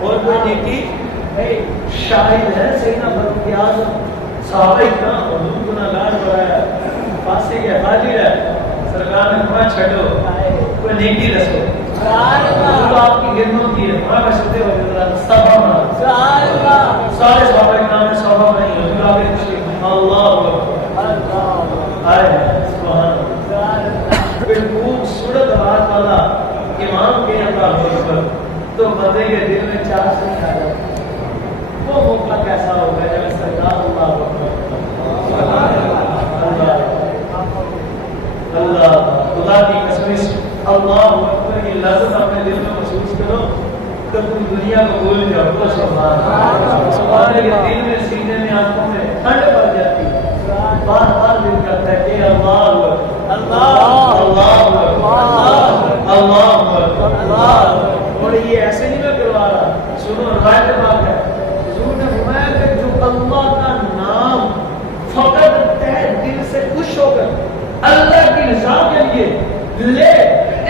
اور کوئی نیکی شاہد ہے سیدنا فاروق اعظم صحابہ کرام حضور کو ناگار بڑھایا پاسے کے حاضر ہے سرکار نے فرمایا چھڈو کوئی نیکی رسو. تو آپ کی خدمت کی ہے فرمایا بشتے ہو جائے صحابہ بنا سارے صحابہ کرام نے صحابہ بنائی. حضور آپ نے تشریف اللہ سبحان اللہ. پھر خوبصورت آواز والا امام کے اندر ہو تو بندے کے دل میں چار سے نہیں آ جاتا. وہ موقع کیسا ہوگا جب سرکار اللہ اللہ خدا کی قسم اللہ اکبر کی لذت اپنے دل میں محسوس کرو تو تم دنیا کو بھول جاؤ. تو سبحان کے دل میں سینے میں آنکھوں میں ٹھنڈ پڑ جاتی ہے. بار بار دل کرتا ہے کہ اللہ اللہ اللہ اللہ اللہ. اور یہ ایسے نہیں میں کروا رہا. سنو روایت پاک ہے حضور نے فرمایا کہ جو اللہ کا نام فقط تہ دل سے خوش ہو کر اللہ کی رضا کے لیے لے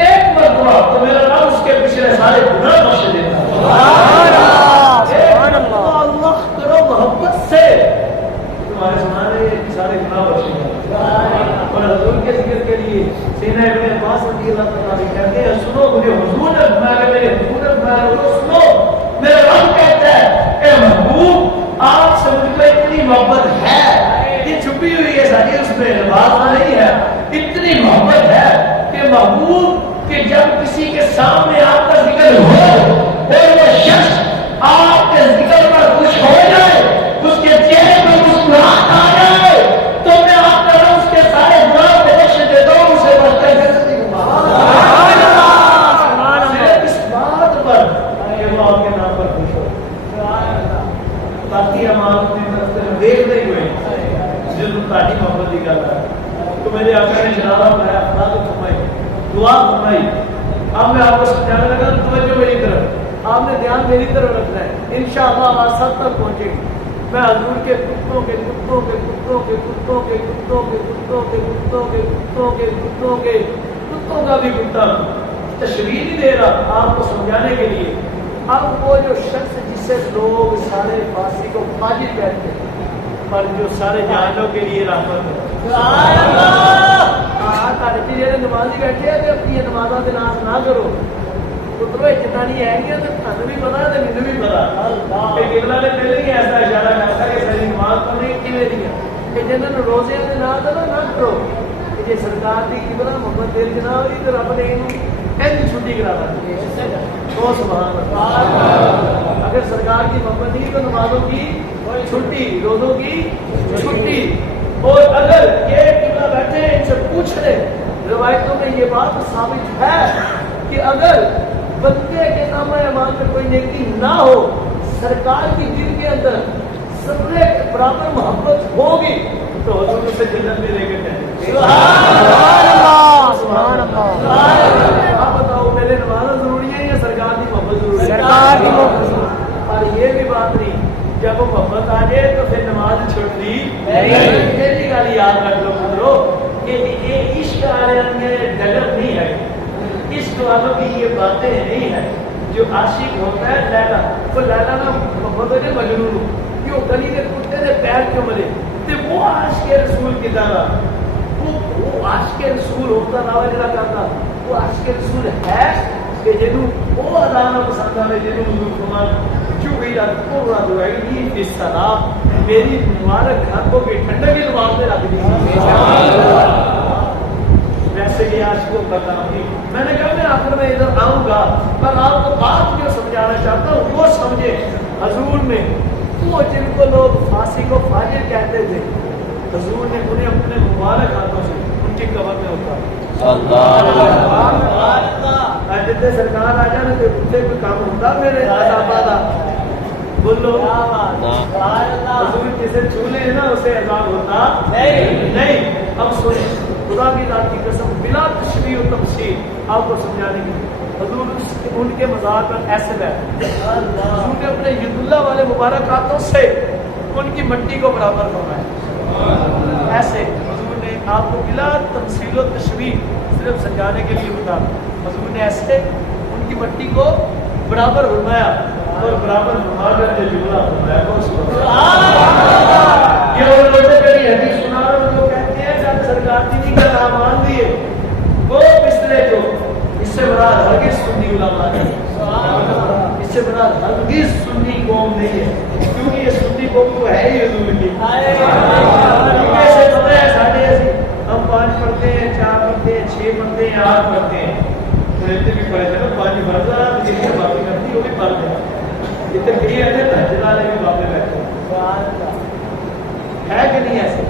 ایک مرتبہ تو میرا نام اس کے پچھلے سارے گناہ بخش دیتا ہے. سبحان اللہ. اللہ کرو محبت سے تمہارے سارے گناہ بخش دیتا ہے. اور حضور کے ذکر کے لیے سیدنا ابن عباس رضی اللہ تعالیٰ عنہ کہتے ہیں سنو مجھے حضور نے فرمایا میرے حضور نے فرمایا سنو میرا رب کہتا ہے اے محبوب آپ سے مجھ کو اتنی محبت ہے یہ چھپی ہوئی ہے ساری اس میں بات نہیں ہے. اتنی محبت ہے کہ محبوب کہ جب کسی کے سامنے آپ کا ذکر ہو اور وہ شخص آپ کے ذکر پر خوش ہو جائے اس کے چہرے پر مسکراہٹ آ جائے تو میں آپ کا اس کے سارے گناہ کو بخش دیتا ہوں. اسے بچتا ہے صرف اس بات پر کہ وہ آپ کے نام پر خوش ہو تاکہ ہم آپ اپنی طرف سے دیکھتے ہوئے جس تاکہ محبت کی گل ہے تو میرے آقا نے جنازہ پڑھایا افراد فرمائی دعا فرمائی. اب میں آپ کو سمجھانے لگا توجہ میری طرف آپ نے دھیان میری طرف رکھنا ہے. انشاءاللہ آواز سب تک پہنچے گی. میں حضور کے کتوں کے کتوں کے کتوں کے کتوں کے کتوں کے کتوں کے کتوں کے کتوں کے کتوں کے کتوں کا بھی کتا تشریح نہیں دے رہا آپ کو سمجھانے کے لیے. اب وہ جو شخص جسے لوگ سارے فارسی کو فاجر کہتے ہیں پر جو سارے جہانوں کے لیے رحمت ہے. نمازی بیٹھے ہیں اپنی نمازوں کے ناز نہ کرو پترو جتنا نہیں آئیں گے تو تھانوں بھی پتا تو مجھے بھی پتا کہ قبلہ نے پہلے ہی ایسا اشارہ کرتا کہ ساری نماز پڑھنے کیویں دی ہے کہ جنہوں نے روزے کے نام نہ کرو کہ جی سرکار کی قبلہ محمد دل جنا ہوئی تو رب نے انہوں چھٹی کرا دی. تو سبحان اللہ اگر سرکار کی محبت نہیں تو نمازوں کی چھٹی روزوں کی چھٹی. اور اگر یہ قبلہ بیٹھے ہیں ان سے پوچھ لیں روایتوں میں یہ بات ثابت ہے کہ اگر بندے کے نام اعمال میں کوئی نیکی نہ ہو سرکار کی دل کے اندر ذرے کے برابر محبت ہوگی تو حضور سے جنت میں لے کے جائیں. سبحان اللہ سبحان اللہ. آپ بتاؤ میرے نماز ضروری ہے یا سرکار کی محبت ضروری ہے؟ سرکار کی محبت. اور یہ بھی بات نہیں جب وہ محبت آ جائے تو پھر نماز چھوڑ دی نہیں. گل یاد رکھ لو پترو کہ یہ عشق عالم میں ڈگر نہیں ہے. عشق والوں کی یہ باتیں نہیں ہیں. جو عاشق ہوتا ہے لیلا وہ لیلا نا محبت ہے مجنون کیوں گلی کے کتے نے پیر کیوں مرے تے وہ عاشق رسول کی طرح وہ عاشق رسول ہوتا نہ جڑا کرتا وہ عاشق رسول ہے کہ جنوں وہ ادا پسند آئے جنوں حضور فرمان جو بھی رکھو دعائی اس طرح میری مبارک ہاتھوں کی ٹھنڈک کی نماز میں رکھ دی. ویسے بھی عاشقوں کا کام نہیں. میں نے کہا میں آخر میں ادھر آؤں گا پر آپ کو بات جو سمجھانا چاہتا ہوں وہ سمجھے. حضور میں وہ جن کو لوگ فاسق و فاجر کہتے تھے حضور نے انہیں اپنے مبارک ہاتھ جتنے سرکار آ جائے تو اتنے کوئی کام ہوتا میرے عذابہ دا بولو حضور جسے چھو لے نا اسے عذاب ہوتا نہیں. اب سنیں خدا کی ذات کی قسم بلا تشریح و تفصیل آپ کو سمجھانے کی حضور ان کے مزار پر ایسے بیٹھے حضور نے اپنے ید اللہ والے مبارک ہاتھوں سے ان کی مٹی کو برابر فرمایا ایسے. حضور نے آپ کو بلا تفصیل و تشریح صرف سمجھانے کے لیے بتا حضور نے ایسے ان کی مٹی کو برابر فرمایا اور برابر فرما کر کے جملہ فرمایا یہ وہ لوگوں کے لیے حدیث سنا رہا ہوں جو کہتے ہیں جب سرکار جی کا نام مان دیے وہ پچھلے جو اس سے مراد ہرگز سنی علماء نہیں اس سے مراد ہرگز سنی قوم نہیں ہے کیونکہ یہ سنی قوم تو ہے ہی حضور کی ایسے پتہ ہے ساڑھے ایسی ہم 5 پڑھتے ہیں 4 پڑھتے ہیں 6 پڑھتے ہیں 8 پڑھتے ہیں پڑھتے بھی پڑھے تھے نا 5 فرض جتنے باقی کرتی وہ بھی پڑھ لیں اتنے کئی ایسے تحجد والے بھی باقی بیٹھے ہے کہ نہیں ایسے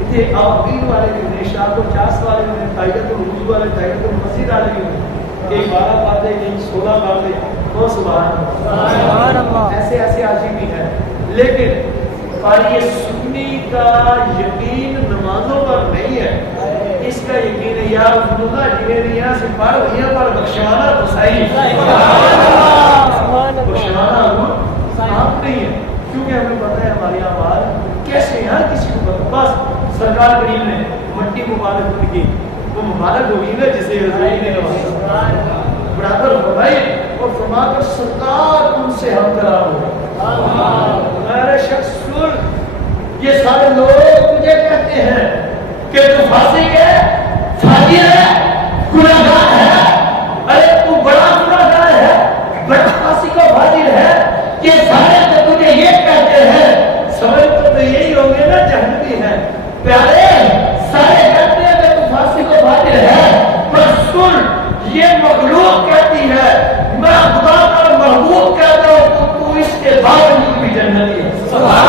اتنے آبین والے بھی ہونے شاہد و چاس والے بھی ہونے تائیت و رجوع والے تائیت و مسجد والے بھی ہونے کئی 12 پڑھتے کئی 16 پڑھتے وہ سبحان اللہ ایسے ایسے عاشق بھی ہیں لیکن پر یہ سنی کا یقین نمازوں پر نہیں ہے اس کا یقین ہے یا اللہ جنہیں یہاں سے پڑھ وہاں پر بخشوانہ تو صحیح بخشوانہ آپ نہیں ہے کیونکہ ہمیں پتہ ہے ہماری آواز کیسے ہر کسی کو پتہ بس سرکار کریم نے مٹی مبارک ان کی وہ مبارک ہوئی نا جسے رضائی نے برابر فرمائی اور فرما کر سرکار ان سے ہم قرار ہو میرے شخص سن یہ سارے لوگ تجھے کہتے ہیں کہ تو فاسق ہے فاجر ہے گناہگار ہے ارے تو بڑا گناہگار ہے بڑا فاسق و فاجر ہے یہ سارے تو تجھے یہ کہتے ہیں سمجھ تو یہی ہوں گے نا جہنمی ہے پیارے سارے کہتے ہیں کہ تو فاسق و فاجر ہے پر سن یہ مخلوق کہتی ہے میں خدا کا محبوب کہتا ہوں تو اس کے باوجود بھی جنتی ہے سبحان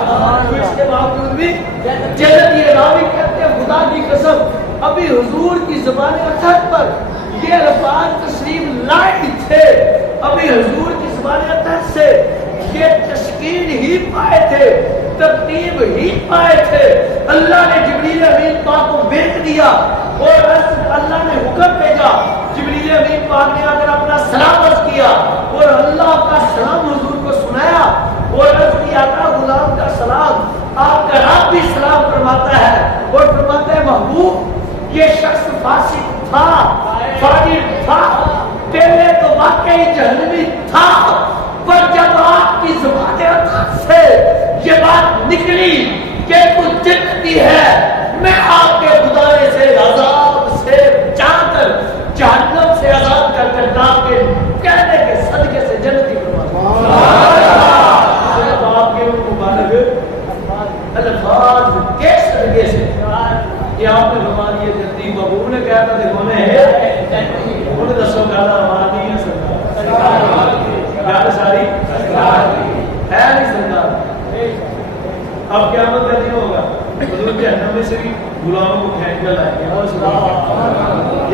اللہ تو اس کے باوجود بھی جنتی ہے راوی کہتے ہیں خدا کی قسم ابھی حضور کی زبان اطہر پر یہ الفاظ تشریف لائے تھے ابھی حضور کی زبان اطہر سے یہ تشکیل ہی پائے تھے ترتیب ہی پائے تھے اللہ نے جبریل امین پاک کو بھیج دیا اور اللہ نے حکم بھیجا جبریل امین پاک نے اگر اپنا سلام عرض کیا اور اللہ کا سلام حضور کو سنایا اور عرض کیا آقا غلام کا سلام آپ کا رب بھی سلام فرماتا ہے اور فرماتا ہے محبوب یہ شخص فاسق تھا فاجر تھا پہلے تو واقعی جہنمی تھا پر جب آپ کی زبان اطہر سے یہ بات نکلی کہ تو جنتی ہے میں آپ کے خدانے سے عذاب سے جان کر جہنم سے آزاد کر کر نام کے کہنے کے صدقے سے جنتی فرماتا ہوں صرف آپ کے مبارک الفاظ کے صدقے سے کہ آپ نے فرما دیے جنتی محبوب نے کہا تھا دیکھو میں ہے انہوں نے دسو کہا تھا ہمارا نہیں ہے سرکار یاد ساری ہے نہیں سرکار اب قیامت کا دن ہوگا حضور جہنم میں سے بھی غلاموں کو کھینچ کر لائیں گے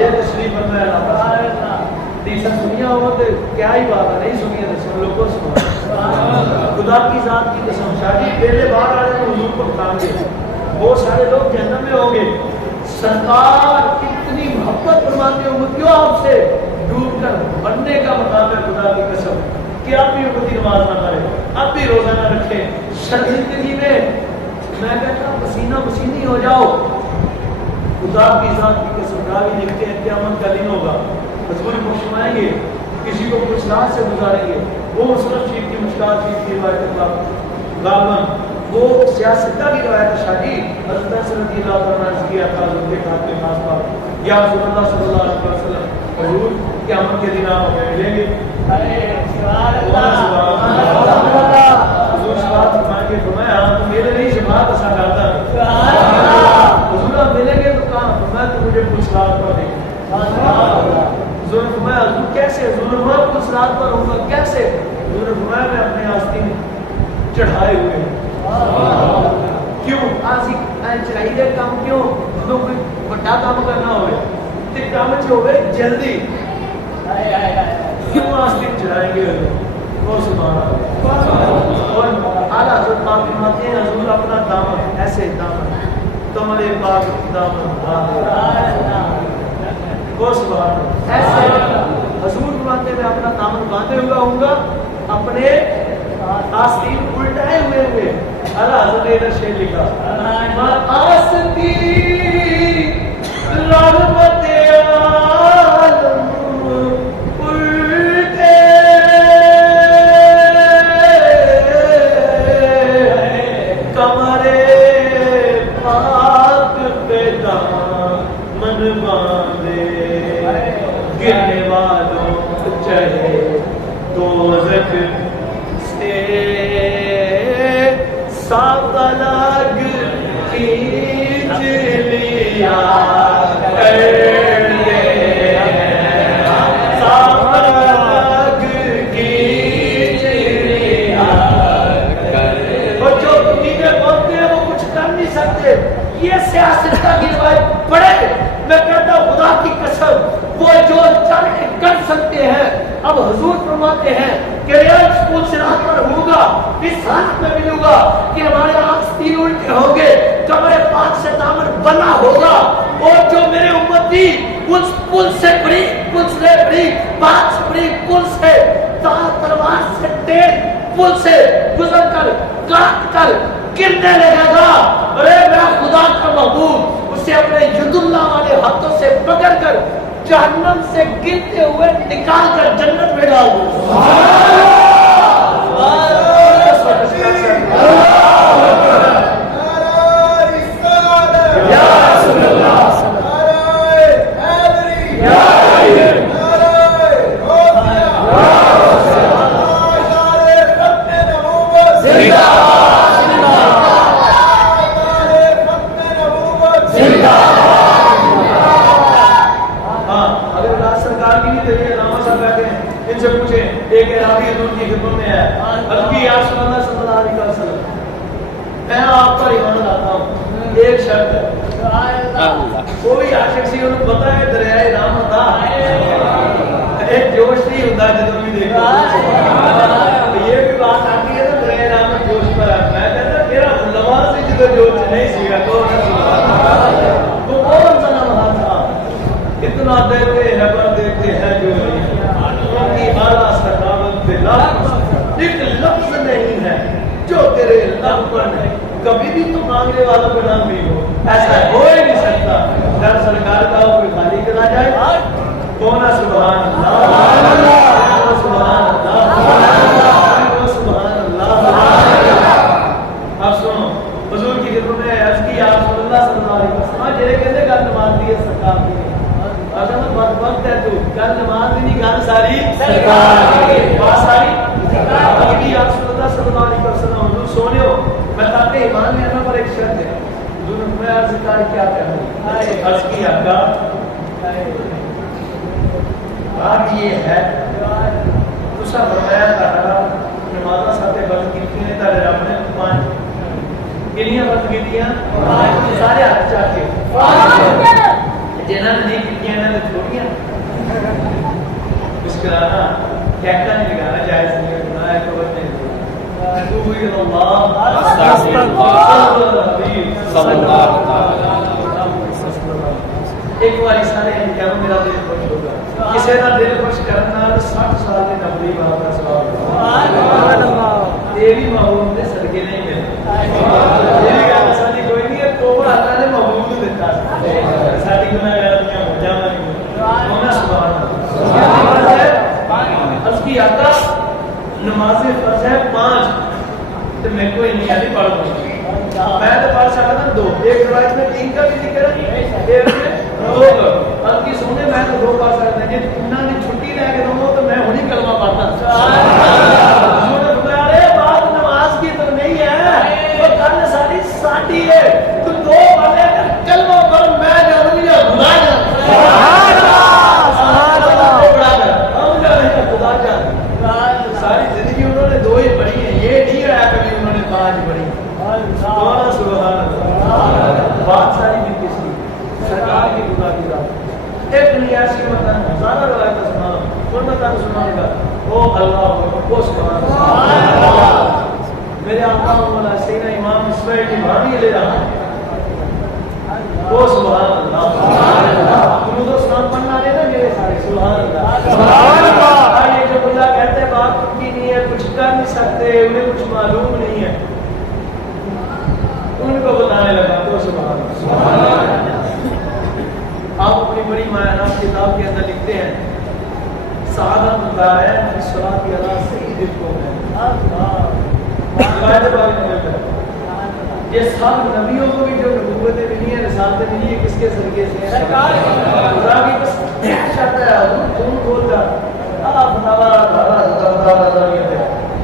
یہ تشریف فرمایا اللہ تیسرا سنیا ہوا تو کیا ہی بات ہے نہیں سنیا تو سن لوگوں کو خدا کی ذات کی قسم شادی پہلے باہر آ جائے حضور کو بتائیں گے بہت سارے لوگ جہنم میں ہوں گے سرکار کتنی محبت فرماتے ہوں گے کیوں آپ سے ڈوب کر بننے کا مقام ہے خدا کی قسم کہ آپ بھی امتی نماز نہ کریں اب بھی روزہ نہ رکھیں زندگی میں کہتا ہوں پسینہ پسینی ہو جاؤ خدا کی ذات کی قسم راوی لکھتے ہیں قیامت کا دن ہوگا حضور کو سنائیں گے کسی کو کچھ رات سے گزاریں گے وہ مسلم شریف کی مشکلات شریف کی روایت غالباً وہ سیاستہ کی روایت شادی حضرت رضی اللہ عنہ کی حضور کے ہاتھ میں خاص بات یا رسول اللہ صلی اللہ علیہ وسلم حضور قیامت کے دن آپ ہمیں ملیں گے حضور شفاعت فرمائیں گے فرمایا ہاں تو میرے لیے شفاعت ایسا کرتا حضور آپ ملیں گے تو کہاں فرمایا تو مجھے کچھ رات پر دیں حضور فرمایا حضور کیسے حضور میں کچھ رات پر ہوں گا کیسے حضور فرمایا میں اپنے آستین چڑھائے ہوئے ہیں کیوں آسی چڑھائی دے کام کیوں لوگ کیا کام کرنا ہوئے تے کام چ ہوئے جلدی کیوں آستین چڑھائیں گے وہ سبحان اللہ اور اعلیٰ حضرت پاک فرماتے ہیں حضور اپنا دامن ایسے دامن کمر پاک دامن وہ سبحان اللہ ایسے حضور فرماتے ہیں اپنا دامن باندھے ہوا ہوں گا اپنے آستین الٹائے ہوئے ہوئے اعلیٰ حضرت نے شعر لکھا آستین رحمت عالم الٹے کمر پاک پہ دامن باندھے گرنے والوں چاہے دوزخ سے سانپ الگ کھینچ لیا یہ سیاست کا روایت پڑھے میں کہتا ہوں خدا کی قسم وہ جو چاہے کر سکتے ہیں اب حضور فرماتے ہیں کہ ریاض اسکول سے راہ پر ہوگا اس حالت میں ملوں گا کہ ہمارے آستین الٹے ہوں گے کمر پاک سے دامن بنا ہوگا اور جو میرے امتی اس پل سے بڑی پل سے بڑی پاک سے بڑی پل سے تلوار سے تیز پل سے گزر کر کاٹ کر گرنے لگے گا ارے میرا خدا کا محبوب اسے اپنے ید اللہ والے ہاتھوں سے پکڑ کر جہنم سے گرتے ہوئے نکال کر جنت میں ڈال دو ایک شرط کوئی عاشق سی انہوں پتا ہے دریائے رام تھا ایک جوش نہیں ہوتا جدوں بھی دیکھو یہ بھی بات آتی ہے نا دریائے رام جوش پر میں کہتا میرا لمحہ سے جدوں جوش نہیں سیگا تو کون سا لمحہ تھا اتنا دیتے ہیں پر دیتے ہیں جو ان کی اعلیٰ سخاوت پہ ایک لفظ نہیں ہے جو تیرے لب پر نہیں کبھی بھی تو مانگنے والوں کا نام بھی ہو ایسا ہو ہی نہیں سکتا جب سرکار کا ہو کوئی خالی کرا جائے کون سبحان اللہ سبحان اللہ سبحان اللہ اب سنو حضور کی خدمت میں عرض کی آپ صلی اللہ علیہ وسلم جڑے کہتے گل نماز دی سرکار دی اگر بد وقت ہے تو گل نماز دی نہیں گل ساری سرکار کی بات ساری سرکار کی آپ صلی اللہ علیہ وسلم حضور سونیو میں تاکہ ایمان میں آنا پر ایک شرط ہے حضور میں عرض کر کیا کہوں عرض کی آقا بات یہ ہے تو سب فرمایا تھا نمازہ ساتھے بات کی نے تارے رب نے پانچ کنیاں بات کی دیا سارے ہاتھ چاہ کے جنہاں نے نہیں کیتیاں انہاں نے چھوڑیاں مسکرانا ٹیکا نہیں لگانا جائز نہیں ہے گناہ ہے تو نہیں اتوب الی اللہ استغفر اللہ صلی اللہ ایک بار سارے کہو میرا دل خوش ہوگا کسی کا دل خوش کرنا 60 سال کے نبی باپ کا ثواب سبحان اللہ یہ بھی محبوب کے صدقے نہیں ملے یہ کہنا ساری کوئی نہیں ہے تو اللہ نے محبوب کو دیتا ساری گناہگاریاں ہو جاواں ہونا سبحان اللہ اس کی آقا نماز فرض ہے 5 تو میں کوئی نہیں علی پڑھ دوں میں تو پڑھ سکتا تھا 2 ایک روایت میں 3 کا بھی ذکر ہے ایک میں 2 کا اب کی سونے میں تو 2 پڑھ سکتا کہ انہوں نے چھٹی لے کے دوں تو میں ہونی کلمہ پڑھتا حضور نے فرمایا ارے بات نماز کی تو نہیں ہے وہ گل ساری ساڈی ہے تو 2 پڑھ لے کر کلمہ پڑھ میں جانوں یا خدا جان سبحان اللہ سبحان اللہ بڑا کر ہم جانے خدا جان ساری زندگی انہوں نے 2 ہی پڑھی ہیں یہ نہیں ہے کبھی انہوں نے 5 پڑھی سبحان اللہ بات ساری بھی کسی سرکار وہ سبحان اللہ درود و سلام پڑھنا ہے نا میرے سارے سبحان اللہ یہ جو اللہ کہتے ہیں بات ان کی نہیں ہے کچھ کر نہیں سکتے انہیں کچھ معلوم نہیں ہے ان کو بتانے لگا تو سبحان اللہ آپ اپنی بڑی معنات کتاب کے اندر لکھتے ہیں سعادت مدارین فی الصلاۃ علی سید القوم روایت پاک میں ملتا ہے یہ سب نبیوں کو بھی جو نبوتیں ملی ہیں رسالتیں ملی ہیں کس کے ذریعے سے ہیں خدا کی بس شرط ہے تم بولتا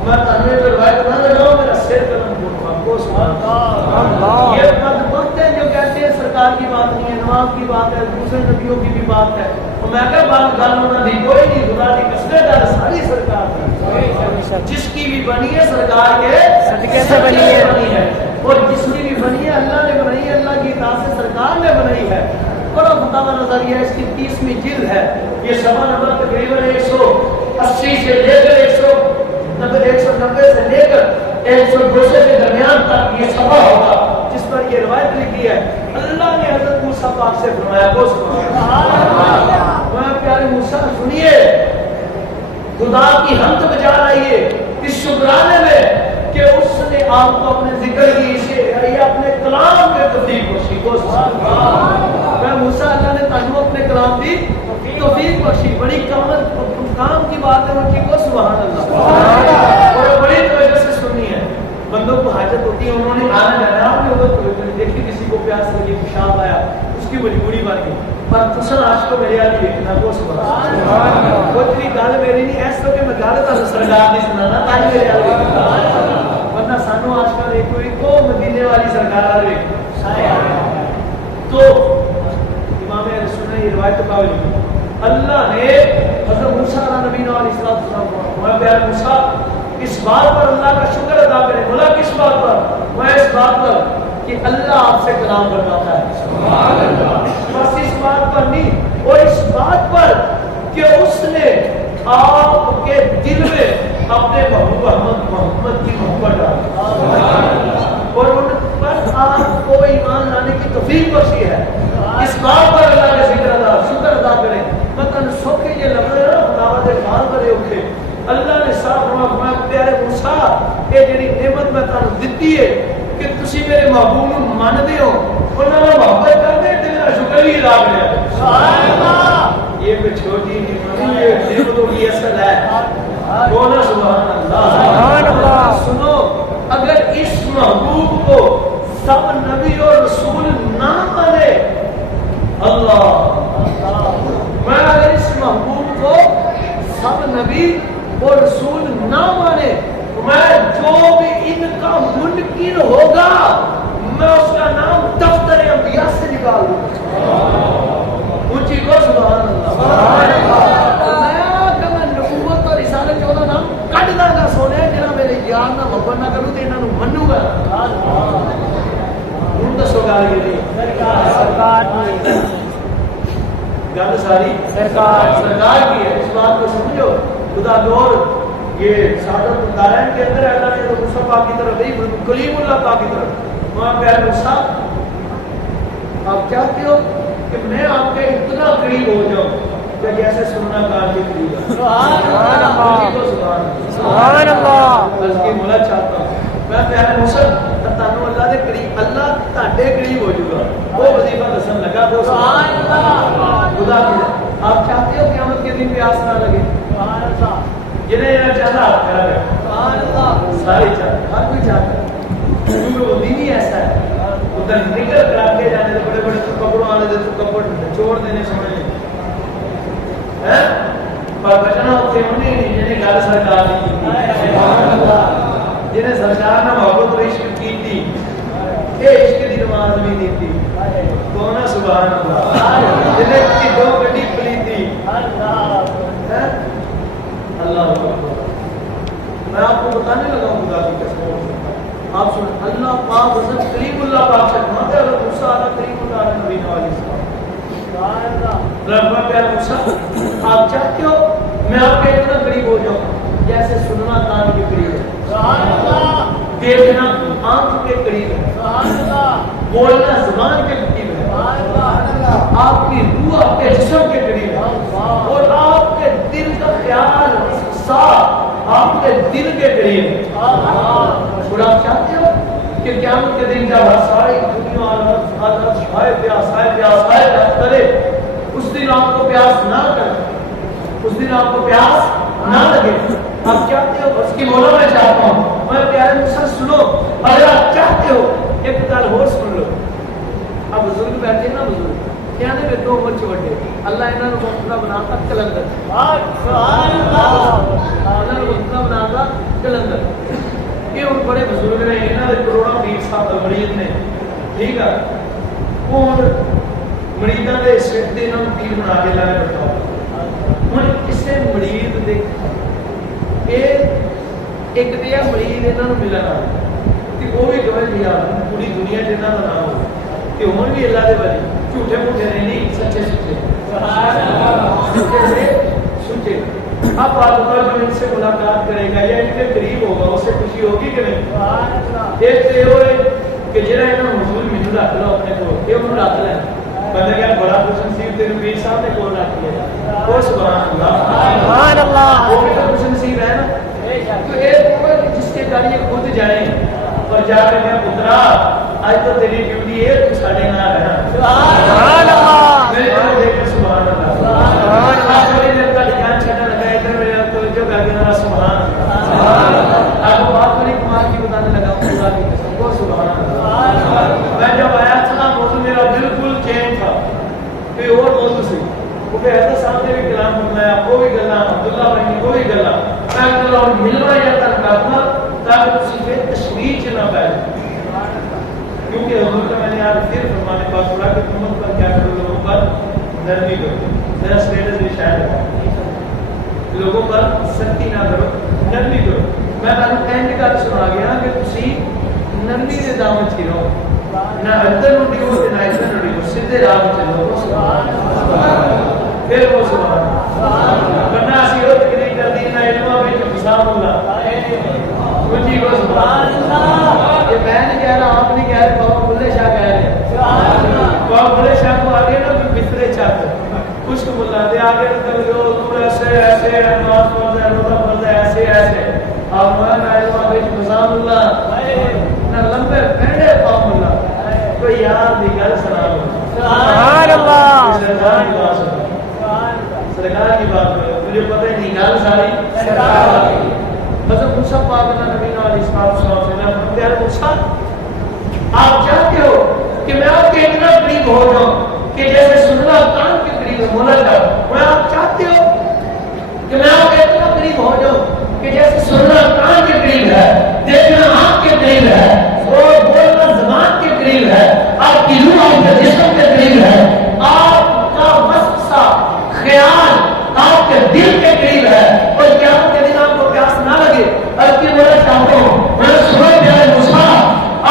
میں تنویر جو روایت نہ لگاؤں میرا سر قلم بولتا کو سبحان اللہ یہ بد وقت ہے جو کہتے ہیں سرکار کی بات نہیں ہے نماز کی بات ہے دوسرے نبیوں کی بھی بات ہے اور میں کہا بات گل ہونا دی کوئی نہیں خدا کی قسمت ہے ساری سرکار کی جس کی بھی بنی ہے سرکار کے صدقے سے بنی ہے اور جس کی بھی بنی ہے اللہ نے بنائی ہے اللہ کی اطاعت سے سرکار نے بنائی ہے بڑا فتاوی نظریہ اس کی 30ویں جلد ہے یہ سوا نمبر تقریباً 180 سے لے کر 190 سے لے کر 102 کے درمیان تک یہ سوا ہوگا جس پر یہ روایت لکھی ہے اللہ نے حضرت موسیٰ پاک سے فرمایا کو سبحان اللہ پیارے موسیٰ سنیے خدا کی حمد بجا رہی ہے اس شکرانے میں کہ اس نے آپ کو اپنے ذکر کی یا اپنے کلام میں تبدیل بخشی کو میں موسیٰ اللہ نے تجھو اپنے کلام دی توفیق بخشی بڑی کام کی بات ہے مجھے کو سبحان اللہ اور بڑی توجہ سے سننی ہے بندوں کو حاجت ہوتی ہے انہوں نے آنا جانا آپ نے ادھر دیکھی کسی کو پیاس لگی پیشاب آیا اس کی مجبوری بن گئی پر تسل آج کو میرے آلی دیکھنا کو سبحان اللہ وہ اتنی گال میری نہیں ایسا کہ میں گال تھا سرکار نہیں سنانا تاج میرے آلی ورنہ سانو آج کل ایک کو مدینے والی سرکار آ رہے تو امام رسول نے یہ روایت کا لکھی اللہ نے حضرت موسیٰ نبی علیہ السلام کو پیارے موسیٰ اس بات پر اللہ کا شکر ادا کرے بولا کس بات پر میں اس بات پر کہ اللہ آپ سے کلام کرواتا ہے سبحان اللہ بس اس بات پر نہیں اور اس بات پر کہ اس نے آپ کے دل میں اپنے محمد کی محبت ڈالی اور ان پر آپ کو ایمان لانے کی توفیق بخشی ہے اس بات پر اللہ کا ذکر ادا شکر ادا کریں مطلب سوکھے یہ لفظ ہے نا خداوند دے مال بڑے اوکھے اللہ نے صاف فرمایا پیارے موسیٰ یہ جڑی نعمت میں تانوں دتی ہے کہ تسی میرے محبوب نوں مانتے ہو انہاں نال محبت کرتے تے میرا شکر ہی ادا کریا سبحان اللہ یہ کوئی چھوٹی نہیں یہ نعمتوں کی اصل ہے بولنا سبحان اللہ سنو اگر اس محبوب کو سب نبی اور رسول نہ مانے اللہ میں اگر اس محبوب کو سب نبی اور رسول نہ مانے میں جو بھی ان کا منکر ہوگا میں اس کا نام دفتر انبیاء سے نکال دوں اونچی کو سبحان اللہ میں نبوت اور رسالت جو نام کٹ دا گا سونے جنا میرے یار نہ محبت نہ کروں تے انہاں نوں منوں گا ہن دسو گا یہ سرکار گل ساری سرکار کی ہے اس بات کو سمجھو خدا نور یہ سعادت دارین کے اندر اللہ نے تو موسیٰ پاک کی طرف نہیں کلیم اللہ پاک کی طرف وہاں پیارے موسیٰ آپ چاہتے ہو کہ میں آپ کے اتنا قریب ہو جاؤں کہ جیسے سننا کار کے قریب ہے سبحان اللہ بس کی مولا چاہتا ہوں میں پیارے موسیٰ تانوں اللہ دے قریب اللہ تاڈے قریب ہو جائے گا وہ وظیفہ دسن لگا وہ سبحان اللہ خدا کی آپ چاہتے ہو قیامت کے دن پیاس نہ لگے سبحان اللہ جنہیں یہ چاہتا آپ کہہ رہے سبحان اللہ سارے چاہتے ہر کوئی چاہتا ہے کیونکہ وہ دین ہی ایسا ہے ادھر نکل کرا کے جانے دے بڑے بڑے کپڑوں والے دے تو کپڑ چھوڑ دینے سمجھے پر بچنا ہوتے انہیں نہیں جنہیں گل سرکار نے کی سبحان اللہ جنہیں سرکار نے محبت و عشق کی تھی یہ عشق کی نماز بھی نہیں تھی کون سبحان اللہ جنہیں کی دو گڈی پلی تھی اللہ میں آپ کو بتانے لگا ہوں خدا کی قسم آپ سن اللہ پاک حضرت کریم اللہ پاک سے فرماتے ہیں حضرت موسیٰ علیہ کریم اللہ نبی علیہ السلام رحمت پیارے موسیٰ آپ چاہتے ہو میں آپ کے اتنا قریب ہو جاؤں جیسے سننا کان کے قریب ہے دیکھنا آنکھ کے قریب ہے بولنا زبان کے قریب ہے پیاس کرے اس دن آپ کو پیاس نہ کرے, اس دن آپ کو پیاس نہ لگے. آپ چاہتے ہو اس کی مولا میں چاہتا ہوں میں پیارے مسل سنو, اگر آپ چاہتے ہو ایک گل اور سن لو. اب بزرگ بیٹھے نا, بزرگ کہنے میں دو مچ وڈے اللہ انہاں نوں مقتدا بناتا کلندر. سبحان اللہ. اللہ نوں مقتدا بناتا کلندر. یہ ہن بڑے بزرگ نے, انہاں دے کروڑاں پیر صاحب مرید نے, ٹھیک ہے. ہن مریداں دے سر تے انہاں نوں پیر بنا کے لائے بٹھاؤ. ہن کسے مرید دے ایک دیا مرید انہاں نوں ملن آ تے وہ بھی کہے دیا پوری دنیا جنہاں دا نام ہو کہ ہن بھی اللہ دے ولی جھوٹے موٹے نہیں, سچے سچے. سبحان اللہ. سچے سے سچے. اب اللہ جو ان سے ملاقات کرے گا یا ان کے قریب ہوگا اسے خوشی ہوگی کہ نہیں؟ سبحان اللہ. ایک تو یہ ہے کہ جڑا انہاں حضور مینوں رکھ لو اپنے کو, یہ انہوں رکھ لیں بندے کیا بڑا خوش نصیب تیرے پیر صاحب نے کول رکھ لیا. وہ سبحان اللہ. سبحان اللہ. وہ بھی تو خوش نصیب ہے نا. تو ایک جس کے گھر یہ خود جائیں اور جا کے میں پترا آج تو تیری ڈیوٹی ہے تو ساڈے نال رہنا. سبحان اللہ. میرے کو دیکھ کے سبحان اللہ. سبحان اللہ. تھوڑی دیر کا جان چھڑنا لگا ادھر میرے توجہ کر کے ذرا سبحان اللہ. سبحان اللہ. آپ کو بات بڑی کمال کی بتانے لگا ہوں خدا کی قسم کو. سبحان اللہ. میں جب آیا تھا موضوع میرا بالکل چینج تھا, کوئی اور موضوع سی. وہ کہ حضرت صاحب نے بھی کلام فرمایا, وہ بھی گلاں عبداللہ بھائی نے وہ بھی گلاں. میں عبداللہ ملنا یا تک کرنا تاکہ کسی پہ تشویش نہ پائے. کیونکہ حضور کا میں نے آج پھر فرمانے پاس پڑھا کہ امت پر کیا کرو, لوگوں پر نرمی کرو. میرا اسٹیٹس بھی شاید ہے لوگوں پر سختی نہ کرو, نرمی کرو. میں آپ کو اینڈ گل سنا گیا کہ تسی نرمی دے دامن چ رہو, نہ ادھر نوں ڈیو تے نہ ادھر نوں ڈیو, سیدھے راہ تے چلو. سبحان اللہ. پھر وہ سبحان اللہ. ورنہ اسی وہ تقریر کر دی نہ علم وچ حساب اللہ مجھے کو. سبحان اللہ. یہ میں نہیں کہہ رہا, آپ نہیں کہہ رہے, بابا بلے شاہ کہہ رہے ہیں. سبحان اللہ. بابا بلے شاہ کو آگے نا بسترے چاہتے کچھ کو بلا دے آگے تو ایسے ایسے نماز فرض ہے, روزہ فرض ہے, ایسے ایسے. آپ میں علم وچ نظام اللہ نہ لمبے پھیڑے قوم اللہ. تو یار دی گل سنا لو. سبحان اللہ. سرکار کی بات کرو, مجھے پتہ ہی نہیں گل ساری سرکار کی. حضرت موسیٰ پاک نبی علیہ السلام سے میں پیارے موسیٰ آپ چاہتے ہو کہ میں آپ کے اتنا قریب ہو جاؤں کہ جیسے سننا کان کے قریب ہونا چاہوں. میں آپ چاہتے ہو کہ میں آپ کے اتنا قریب ہو جاؤں کہ جیسے سننا کان کے قریب ہے, دیکھنا آنکھ کے قریب ہے, اور بولنا زبان کے قریب ہے, آپ کی روح آپ کے جسم کے قریب ہے, آپ کا وسوسہ خیال آپ کے دل کے قریب ہے, اور قیامت کے دن آپ کو پیاس نہ لگے. اب کی بولنا چاہتا ہوں میں سنو پیارے موسیٰ,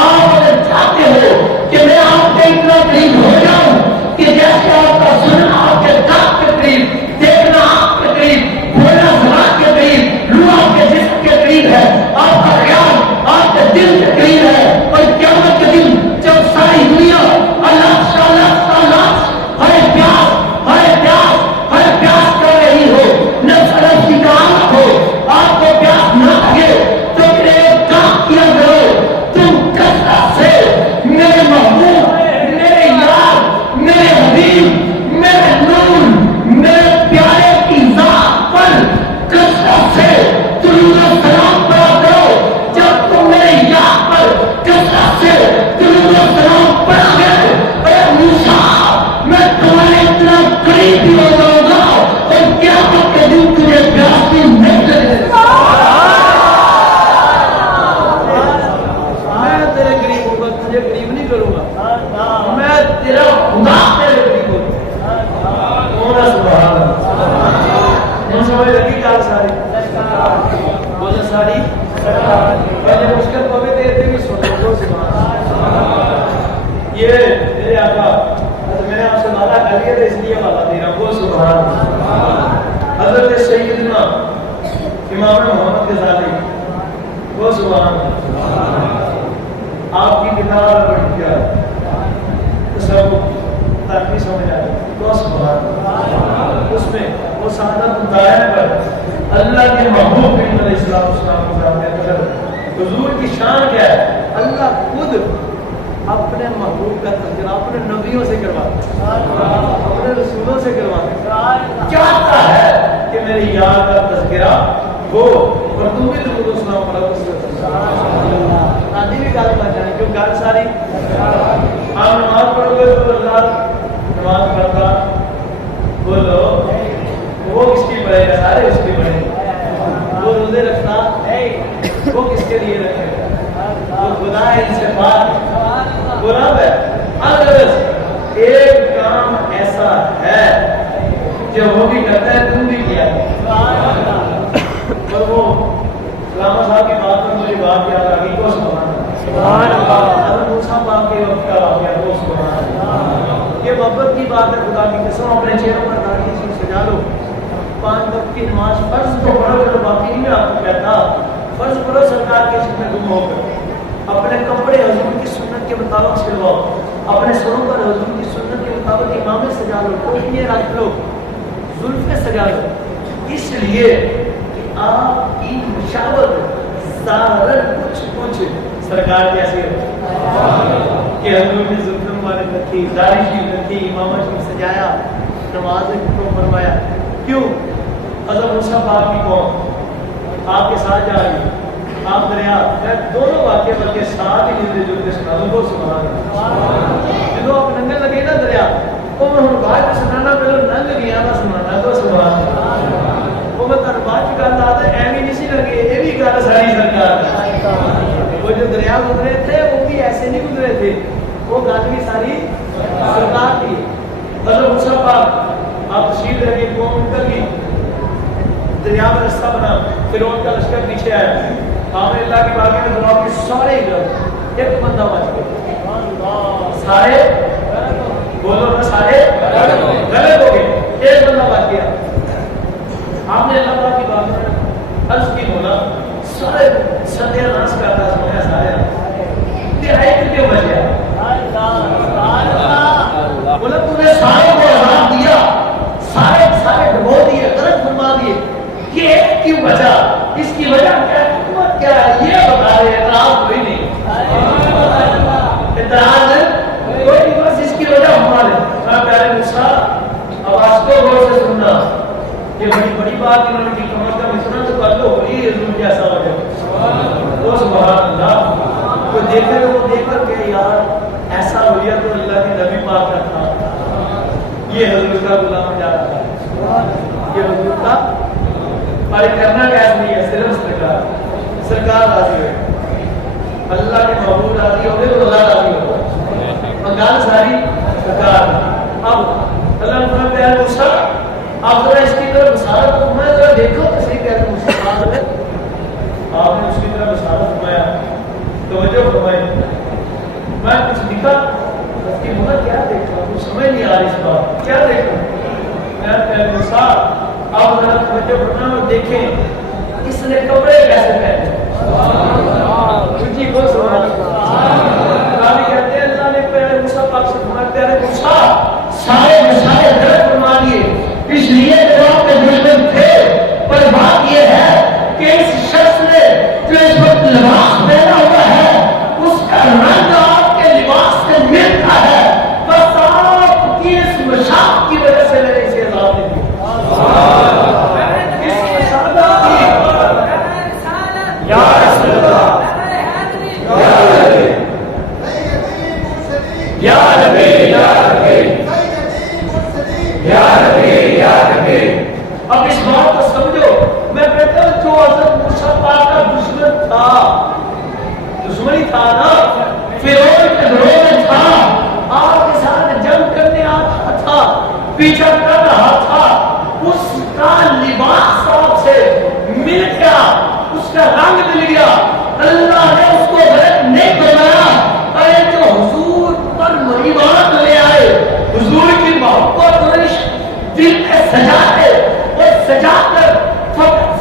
آپ اگر چاہتے ہو کہ میں آپ کے اتنا قریب ہو جاؤں کہ جیسے آپ کا سننا آپ کے دانت کے قریب, دیکھنا آپ کے قریب, بولنا زبان کے قریب, روح آپ کے جسم کے قریب ہے, آپ کا خیال آپ کے دل کے قریب ہے, اور قیامت کے دن جب ساری دنیا اللہ ہر پیاس کر رہی ہو, نفس کی کام ہو, آپ کو پیاس نہ لگے تو پھر ایک کام کیا کرو, تم کثرت سے میرے محبوب, میرے یار, میرے حبیب, میرے نور, میرے پیارے کی ذات پر کثرت سے درود و سلام پڑھا کرو. جب تم میرے یار پر کثرت سے درود و سلام پڑھا گے, اے موسیٰ میں تمہارے اتنا قریب بھی ہو جاؤں گا اور قیامت کے دن تجھے پیاس بھی نہیں لگے. میں تیرے قریب ہوں گا, تجھے قریب نہیں کروں گا, میں تیرا خدا تیرے قریب ہوں گا. سبحان اللہ. سمجھ لگی گل ساری بولے ساری پہلے مشکل پوے تے بھی سن لو. سبحان اللہ. یہ میرے آقا میں نے آپ سے وعدہ کر لیا تھا اس لیے وعدہ دے رہا ہوں. سبحان اللہ. حضرت سیدنا امام محمد غزالی, وہ سبحان اللہ, آپ کی کتاب پڑھ کیا تو سب تاکہ سمجھ آئے. وہ سبحان اللہ. اس میں وہ سعادت دائر پر اللہ کے محبوب علیہ السلام کو ذات حضور کی شان کیا ہے. اللہ خود اپنے محبوب کا تذکرہ اپنے نبیوں سے کرواتے اپنے رسولوں سے کرواتے چاہتا ہے کہ میری یار کا تذکرہ ہو اور تم بھی درود و سلام پڑھو اس کا آدھی بھی گل بن جائے کیوں گل ساری آپ نماز پڑھو گے تو اللہ نماز پڑھتا بولو وہ کس کی پڑھے گا سارے اس کی پڑھے گا وہ روزے رکھتا وہ کس کے لیے رکھے گا وہ خدا ہے ان سے بات بولا ہے اگر ایک کام ایسا ہے جو وہ بھی کرتا ہے تم بھی کیا اور وہ علامہ صاحب کی بات پر مجھے بات یاد آ گئی کو سبحان اللہ حضرت موسیٰ پاک کے وقت کا واقعہ کو سبحان اللہ یہ محبت کی بات ہے خدا کی قسم اپنے چہروں پر داڑھی سے سجا لو 5 وقت کی نماز فرض تو پڑھو چلو باقی نہیں میں آپ کو کہتا فرض پڑھو سرکار کے عشق میں گم ہو کر اپنے کپڑے حضور کی سنت کے مطابق سلواؤ اپنے سروں پر حضور کی سنت کے مطابق امامیں سجا لو ٹوپیاں رکھ لو زلفیں سجا لو اس لیے کہ آپ کی مشاورت ظاہر کچھ سرکار کیسی ہو کہ حضور نے زلفیں مبارک رکھی داڑھی شریف رکھی امامہ شریف سجایا نماز کو فرمایا کیوں حضرت موسیٰ پاک کی قوم آپ کے ساتھ جا رہی آپ دریا دونوں واقعے بلکہ ساتھ ہی ملتے جلتے سنا دو سبحان اللہ جب آپ ننگے لگے نا دریا وہ میں ہوں بات سنانا پہلے ننگ گیا نا سنانا تو سبحان اللہ وہ میں تر بات کی گل آتا ہے ایوی نہیں سی لگے یہ بھی گل ساری سرکار وہ جو دریا گزرے تھے وہ بھی ایسے نہیں گزرے تھے وہ گل بھی ساری سرکار تھی حضرت موسیٰ پاک آپ تشریف لے گئے قوم نکل گئی دریا میں رستہ بنا فرعون کا لشکر پیچھے آیا آپ نے اللہ کی بارگاہ میں دعا کی سارے ادھر ایک بندہ بچ گیا سارے بولو نا سارے غلط ہو گئے ایک بندہ بچ گیا آپ نے اللہ تعالیٰ کی بارگاہ میں عرض کی بولا سارے ستیہ ناش کرتا سنیا سارے تیرائی کیوں بچ گیا بولا تم نے سارے کو عذاب دیا سارے ڈبو دیے غلط فرما دیے یہ کیوں بچا اس کی وجہ کیا حکمت کیا ہے یہ بتا رہے اعتراض کوئی نہیں اعتراض کوئی نہیں بس اس کی وجہ ہمارے پیارے موسیٰ آواز کو غور سے سننا یہ بڑی بات انہوں نے کی کم از کم اتنا تو کر لو یہ حضور کیسا ہو جائے وہ سبحان اللہ کوئی دیکھے وہ دیکھ کر کہ یار ایسا ہو گیا تو اللہ کے نبی پاک کا تھا یہ حضور کا غلام جا رہا ہے یہ حضور کا اور کرنا کیسے نہیں ہے صرف سرکار راضی ہوئے اللہ کے محبوب راضی ہو گئے تو اللہ راضی ہوگا مکان ساری سرکار اب اللہ نے فرمایا پیارے موسیٰ آپ ذرا اس کی طرف بشارت فرمایا ذرا دیکھو تو صحیح پیارے موسیٰ آپ نے اس کی طرف بشارت فرمایا توجہ فرمائی میں کچھ دکھا اس کی مگر کیا دیکھا کچھ سمجھ نہیں آ رہی اس بات کیا دیکھا میں پیارے موسیٰ آپ ذرا توجہ فرمایا اور دیکھیں اس نے کپڑے کیسے پہنے جی کو سبحان اللہ کہتے ہیں اللہ نے پیارے موسیٰ پاک سے فرمایا پیارے موسیٰ سارے مسائل غلط فرما دیے اس لیے کہ آپ کے دشمن تھے پر بات یہ ہے کہ اس شخص نے جو اس وقت لباس پہنا ہوا ہے اس کا رنگ آپ کے لباس سے ملتا ہے بس آپ کی اس مشاق کی وجہ سے میں نے اسے عذاب دے دیا اب اس بات کو سمجھو میں کہتا ہوں جو حضرت موسیٰ پاک کا دشمن تھا دشمنی تھا نا فرعون کے گروہ میں تھا آپ کے ساتھ جنگ کرنے آتا تھا پیچھا کر رہا تھا اس کا لباس آپ سے مل گیا اس کا رنگ مل گیا اللہ نے اس کو غلط نہیں فرمایا اے جو حضور پر ایمان لے آئے حضور کی محبت اور دل میں سجاتے اور سجا کر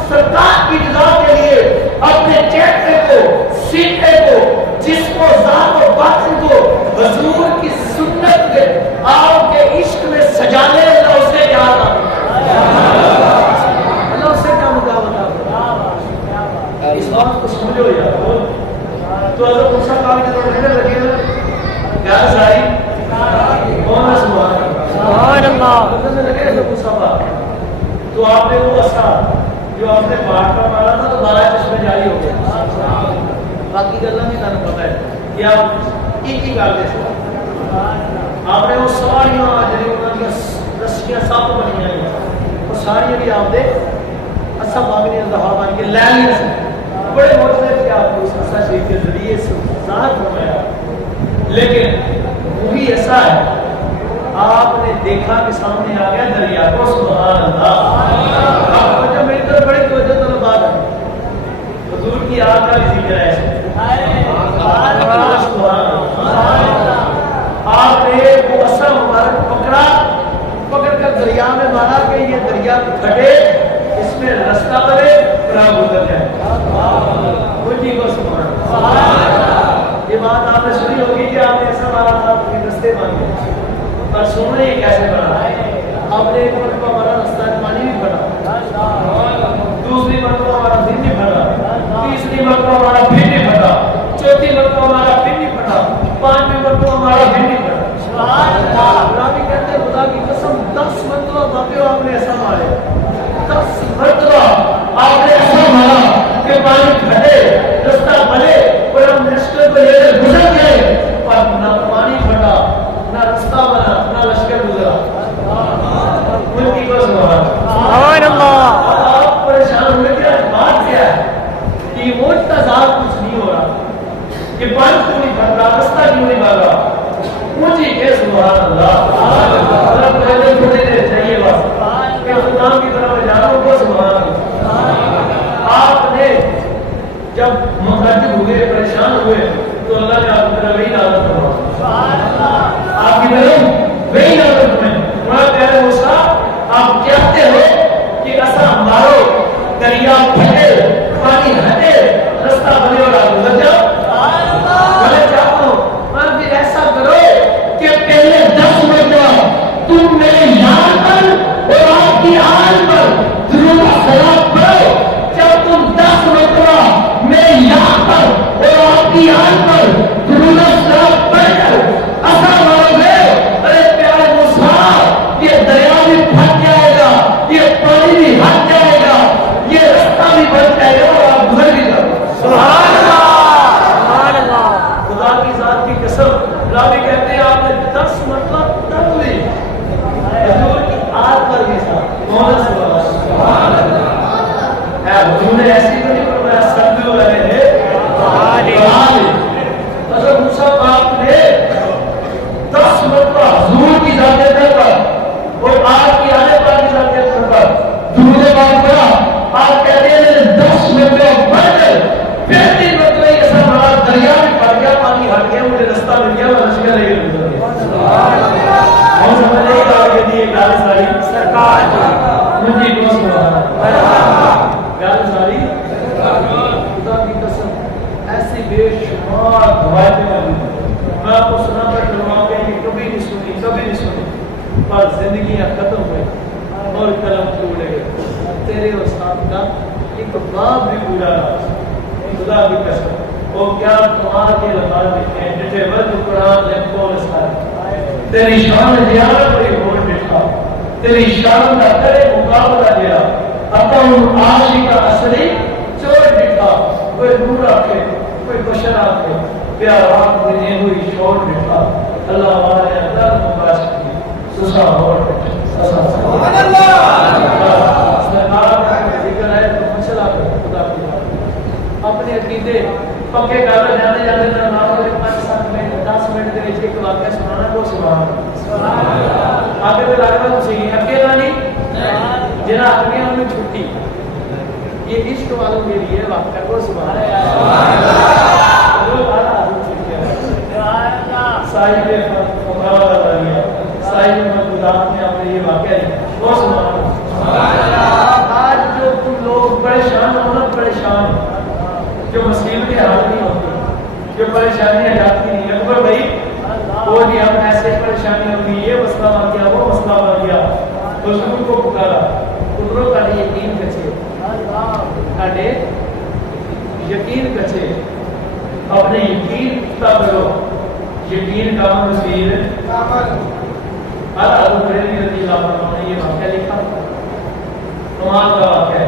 سرکار کی رضا کے لیے اپنے چہرے کو سینے کو جسم کو ذات و باطن کو حضور کی سنت کے آپ کے عشق میں سجانے اللہ اسے یاد اللہ اسے کیا مقابلہ اس بات کو سمجھو یار تو حضرت موسیٰ پاک جب رہنے لگے کرنے لگے تو مصطفیٰ تو آپ نے وہ اثر جو آپ نے باٹ پر مارا تھا تو 12 چشمے جاری ہو گئے. باقی گلا نہیں تمہیں پتا ہے کیا کی گل ہے. آپ نے وہ ساریاں جی انہوں رسیاں سب بنی ہوئی وہ ساری بھی آپ دے اصا مانگنے دہا بن کے لے لیا. بڑے موجود کہ آپ کو اس اصا شریف کے ذریعے سے ظاہر فرمایا. لیکن وہی ایسا ہے آپ نے دیکھا کہ سامنے آ گیا دریا کو. سبحان اللہ. آپ جب میری طرف بڑی توجہ تو بات ہے حضور کی آگ کا بھی ذکر ہے. آپ نے وہ اثر مبارک پکڑ کر دریا میں مارا کہ یہ دریا پھٹے اس میں رستہ بنے اور آپ گزر جائے. مجھے کو یہ بات آپ نے سنی ہوگی کہ آپ نے ایسا مارا تھا کہ رستے مانگے پر سنو یہ کیسے بنا. آپ نے ایک مرتبہ ہمارا رستہ پانی بھی پھٹا, دوسری مرتبہ ہمارا دن بھی پھٹا, تیسری مرتبہ ہمارا پھر بھی پھٹا, چوتھی مرتبہ ہمارا پھر بھی پھٹا, پانچویں مرتبہ ہمارا پھر بھی پھٹا. رابی کہتے ہیں خدا کی قسم 10 مرتبہ باقی آپ نے ایسا مارے, 10 مرتبہ آپ نے ایسا مارا کہ پانی پھٹے رستہ بنے اور ہم لشکر کو لے کر گزر گئے پر نہ پانی پھٹا نہ رستہ بنا نہ لشکر گزرا. ان کی بس سبحان اللہ. آپ پریشان ہوئے کہ بات کیا ہے کہ وہ تضاد کچھ نہیں ہو رہا کہ پانی کیوں نہیں پھٹ رہا, رستہ کیوں نہیں بھاگا. مجھے کہ سبحان اللہ رب پہلے تھوڑی دیر چاہیے بس کہ خدا کی طرف جانا کو. سبحان اللہ. آپ نے جب مخاطب ہوئے پریشان ہوئے تو اللہ نے آپ کی طرف وہی نازل فرمایا. آپ کی طرف وہی نازل فرمایا. بڑا پیارا موسیٰ آپ چاہتے ہو کہ ایسا مارو دریا پھٹے پانی ہٹے رستہ بنے اور آپ گزر جاؤ. میں چاہتا ہوں میں بھی ایسا کرو کہ پہلے 10 مرتبہ تم میرے یار پر اور آپ کی آل پر درود سلام پڑھو. جب تم 10 مرتبہ میرے یار پر اور آپ کی آل پر درود سلام پڑھ کر ایسا مارو گے, ارے پیارے موسیٰ یہ دریا بھی پھٹ جائے گا, یہ پانی بھی ہٹ جائے گا, یہ رستہ بھی بن جائے گا اور آپ گزر بھی جاؤ. سبحان اللہ. خدا کی ذات کی قسم راوی کہتے ہیں آپ نے 10 مرتبہ تک لی حضور کی آگ پر بھی تھا. سبحان اللہ. حضور نے ایسی تو نہیں فرمایا سب جو رہے ہیں حضرت موسیٰ پاک نے 10 مرتبہ حضور کی ذات پر اور آگ کی آنے پر کی ذات پر درود پاک پڑھا. آپ کہتے ہیں 10 مرتبہ پڑھ کر پھر 3 مرتبہ یہ سب بڑا دریا میں پڑ گیا, پانی ہٹ گیا, مجھے رستہ مل گیا, میں لشکر لے کے گزر گیا. ہم سمجھ نہیں کہا کہ دی گال ساری سرکار مجھے کو سبحان گال ساری خدا کی قسم ایسی بے شمار روایتیں موجود ہیں. میں آپ کو سنا کر ڈروا کے کبھی نہیں سنی پر زندگیاں ختم ہوئی اور قلم ٹوٹے گئے. تیرے اور ساتھ کا ایک باب بھی پورا رہا. خدا کی قسم وہ کیا تمہار کے لفاظ لکھے ہیں جیسے ورد قرآن لکھو رسال تیری شان زیادہ بڑی ہو بٹھا, تیری شان کا کرے مقابلہ دیا, اپن عاشق کا اصلی چور بٹھا. کوئی نور آکے کوئی بشر آکے پیار آنکھ دنے ہوئی شور بٹھا. اللہ ہمارے اندر مباش کی سسا ہور بٹھا. سبحان اللہ. ذکر ہے تو مسئلہ خدا کی اپنے عقیدے پکے کر جانے جانے کا نام ہے 5-7 منٹ 10 منٹ کے وچ ایک واقعہ سنانا کو. سبحان اللہ. آگے تو لگتا سی اکیلا نہیں جنا اپنے ان میں چھٹی یہ عشق والوں کے لیے واقعہ کو. سبحان اللہ. صاحب موجودات میں آپ نے یہ واقعہ بہت. سبحان اللہ. آج جو تم لوگ پریشان ہونا پریشان جو مصیبتیں حل نہیں ہوتی جو پریشانیاں جاتی نہیں. اکبر بھائی وہ بھی ہم ایسے پریشانی ہوئی یہ مسئلہ بن گیا وہ مسئلہ بن گیا حضور کو پکارا. قدروں کا یقین کچے کھاڑے یقین کچے اپنے یقین پختہ کرو. یقین کا مصیر حضرت بریلوی رضی اللہ کمال کا واقعہ ہے.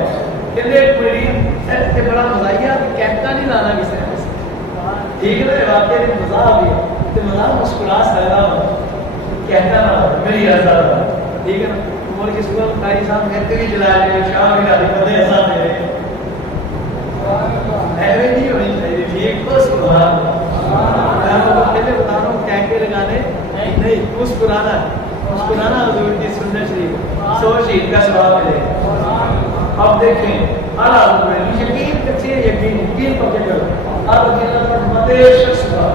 کہتے ایک مریض ایسے بڑا مزاحیہ کہتا نہیں لانا کسی نے ٹھیک ہے واقعہ نے مزاح بھی تو مزاح مسکرا سکتا ہوں کہتا نہ ہو میری رضا ٹھیک ہے نا. عمر کی صبح قاری صاحب کہتے بھی جلا لے شاہ بھی ڈالی بندے ایسا میرے ایویں نہیں ہونی چاہیے ٹھیک تو سبحان اللہ. میں آپ کو پہلے بتا رہا ہوں ٹینکے لگانے نہیں مسکرانا مسکرانا حضور کی سنت شریف 100 شہید کا ثواب ملے. اب دیکھیں اعلیٰ حضور یقین کچے یقین پکے کرو. اب اکیلا فرماتے شخص کا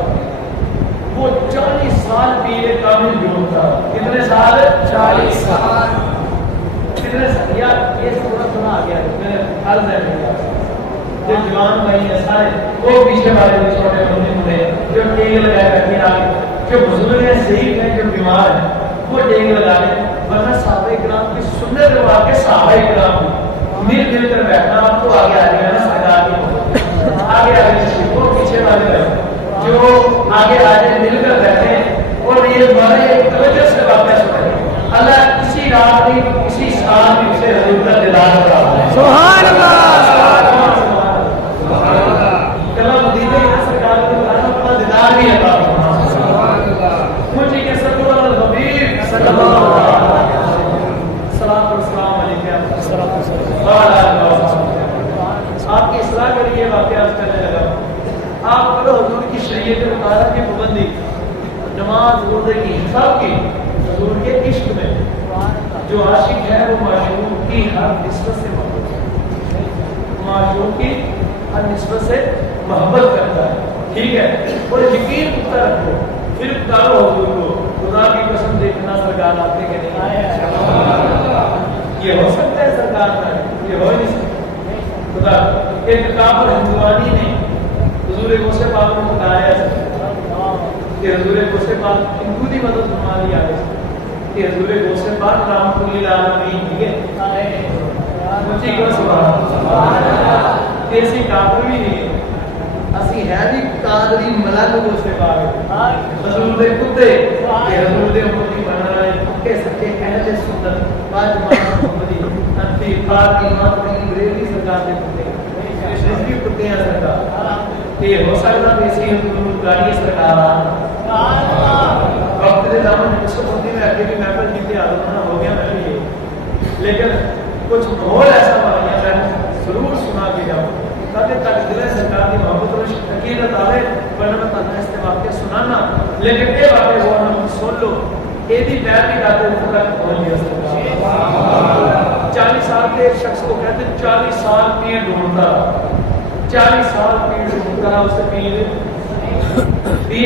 وہ 40 سال پیر کامل جون تھا. کتنے سال 40 سال. کتنے سال یار یہ تھوڑا تھوڑا آ گیا میرے عرض ہے میرا جو جوان بھائی ہیں سارے وہ پیچھے والے بھی چھوٹے ہونے ہوئے جو ٹیگ لگائے رکھے آگے جو بزرگ ہیں ضعیف ہیں جو بیمار ہیں وہ ٹیگ لگا لیں. ورنہ صحابہ کرام کی سنت لگا کے صحابہ کرام مل کر بیٹھنا. آپ کو آگے آ رہی ہے نا سرکار کی آگے آگے وہ پیچھے والے بیٹھے جو آگے آگے مل کر بیٹھے ہیں اور یہ ہمارے توجہ سے واقعہ سنیں. اللہ کسی رات میں کسی سال میں اسے حضور کا دیدار کرا ہے. سبحان اللہ. کلام دیدے ہیں سرکار کے دوران اپنا دیدار بھی عطا فرمائے. مجھے کہ صلی اللہ علیہ حبیب صلی اللہ علیہ وسلم صلاۃ و سلام علیکہ آپ کی اصلاح کے لیے واقعہ کرنے لگا. آپ کو حضور کی شریعت مطالعہ کی پابندی نماز روزے کی سب کی حضور کے عشق میں جو عاشق ہے وہ معشوق کی ہر نسبت سے محبت ہے. معشوق کی ہر نسبت سے محبت کرتا ہے ٹھیک ہے. اور یقین پختہ رکھو پھر اتارو حضور کو. خدا کی قسم دیکھنا سرکار آپ کے نہیں یہ ہو سکتا ہے سرکار کا یہ ہو نہیں سکتا. خدا ایک کافر ہندوانی نے حضور غوث پاک کو بتایا کہ حضور غوث پاک ہندو کی مدد فرما لی آگے کہ حضور غوث پاک رحمۃ للعالمین ٹھیک ہے. مجھے کو سبحان اللہ ایسی کافر بھی نہیں اسی ہے بھی قادری ملک غوث پاک حضور دے کتے کہ حضور دے امتی بن رہے پکے سکے اہل سنت باج محمدی انتی پاک امام بریلی سرکار دے کتے اس بھی کتے ہیں سرکار یہ ہو سکتا ہے اسی حضور گاڑی سرکار وقت دے دامن اس کو بندی میں آگے بھی محفل کیتے آدھونا ہو گیا میں بھی لیکن کچھ ماحول ایسا بن گیا میں ضرور سنا کے جاؤں تاکہ تک دل سرکار کی محبت اور عقیدت آئے. ورنہ میں تنہا اس واقعہ سنانا لیکن یہ واقعہ ہوا نہ سن لو یہ بھی پیر بھی ڈالتے اوپر تک پہنچ گیا سرکار. 40 سال کے ایک شخص کو کہتے 40 سال پیر ڈھونڈتا 40 سال پیر ڈھونڈتا اسے پیر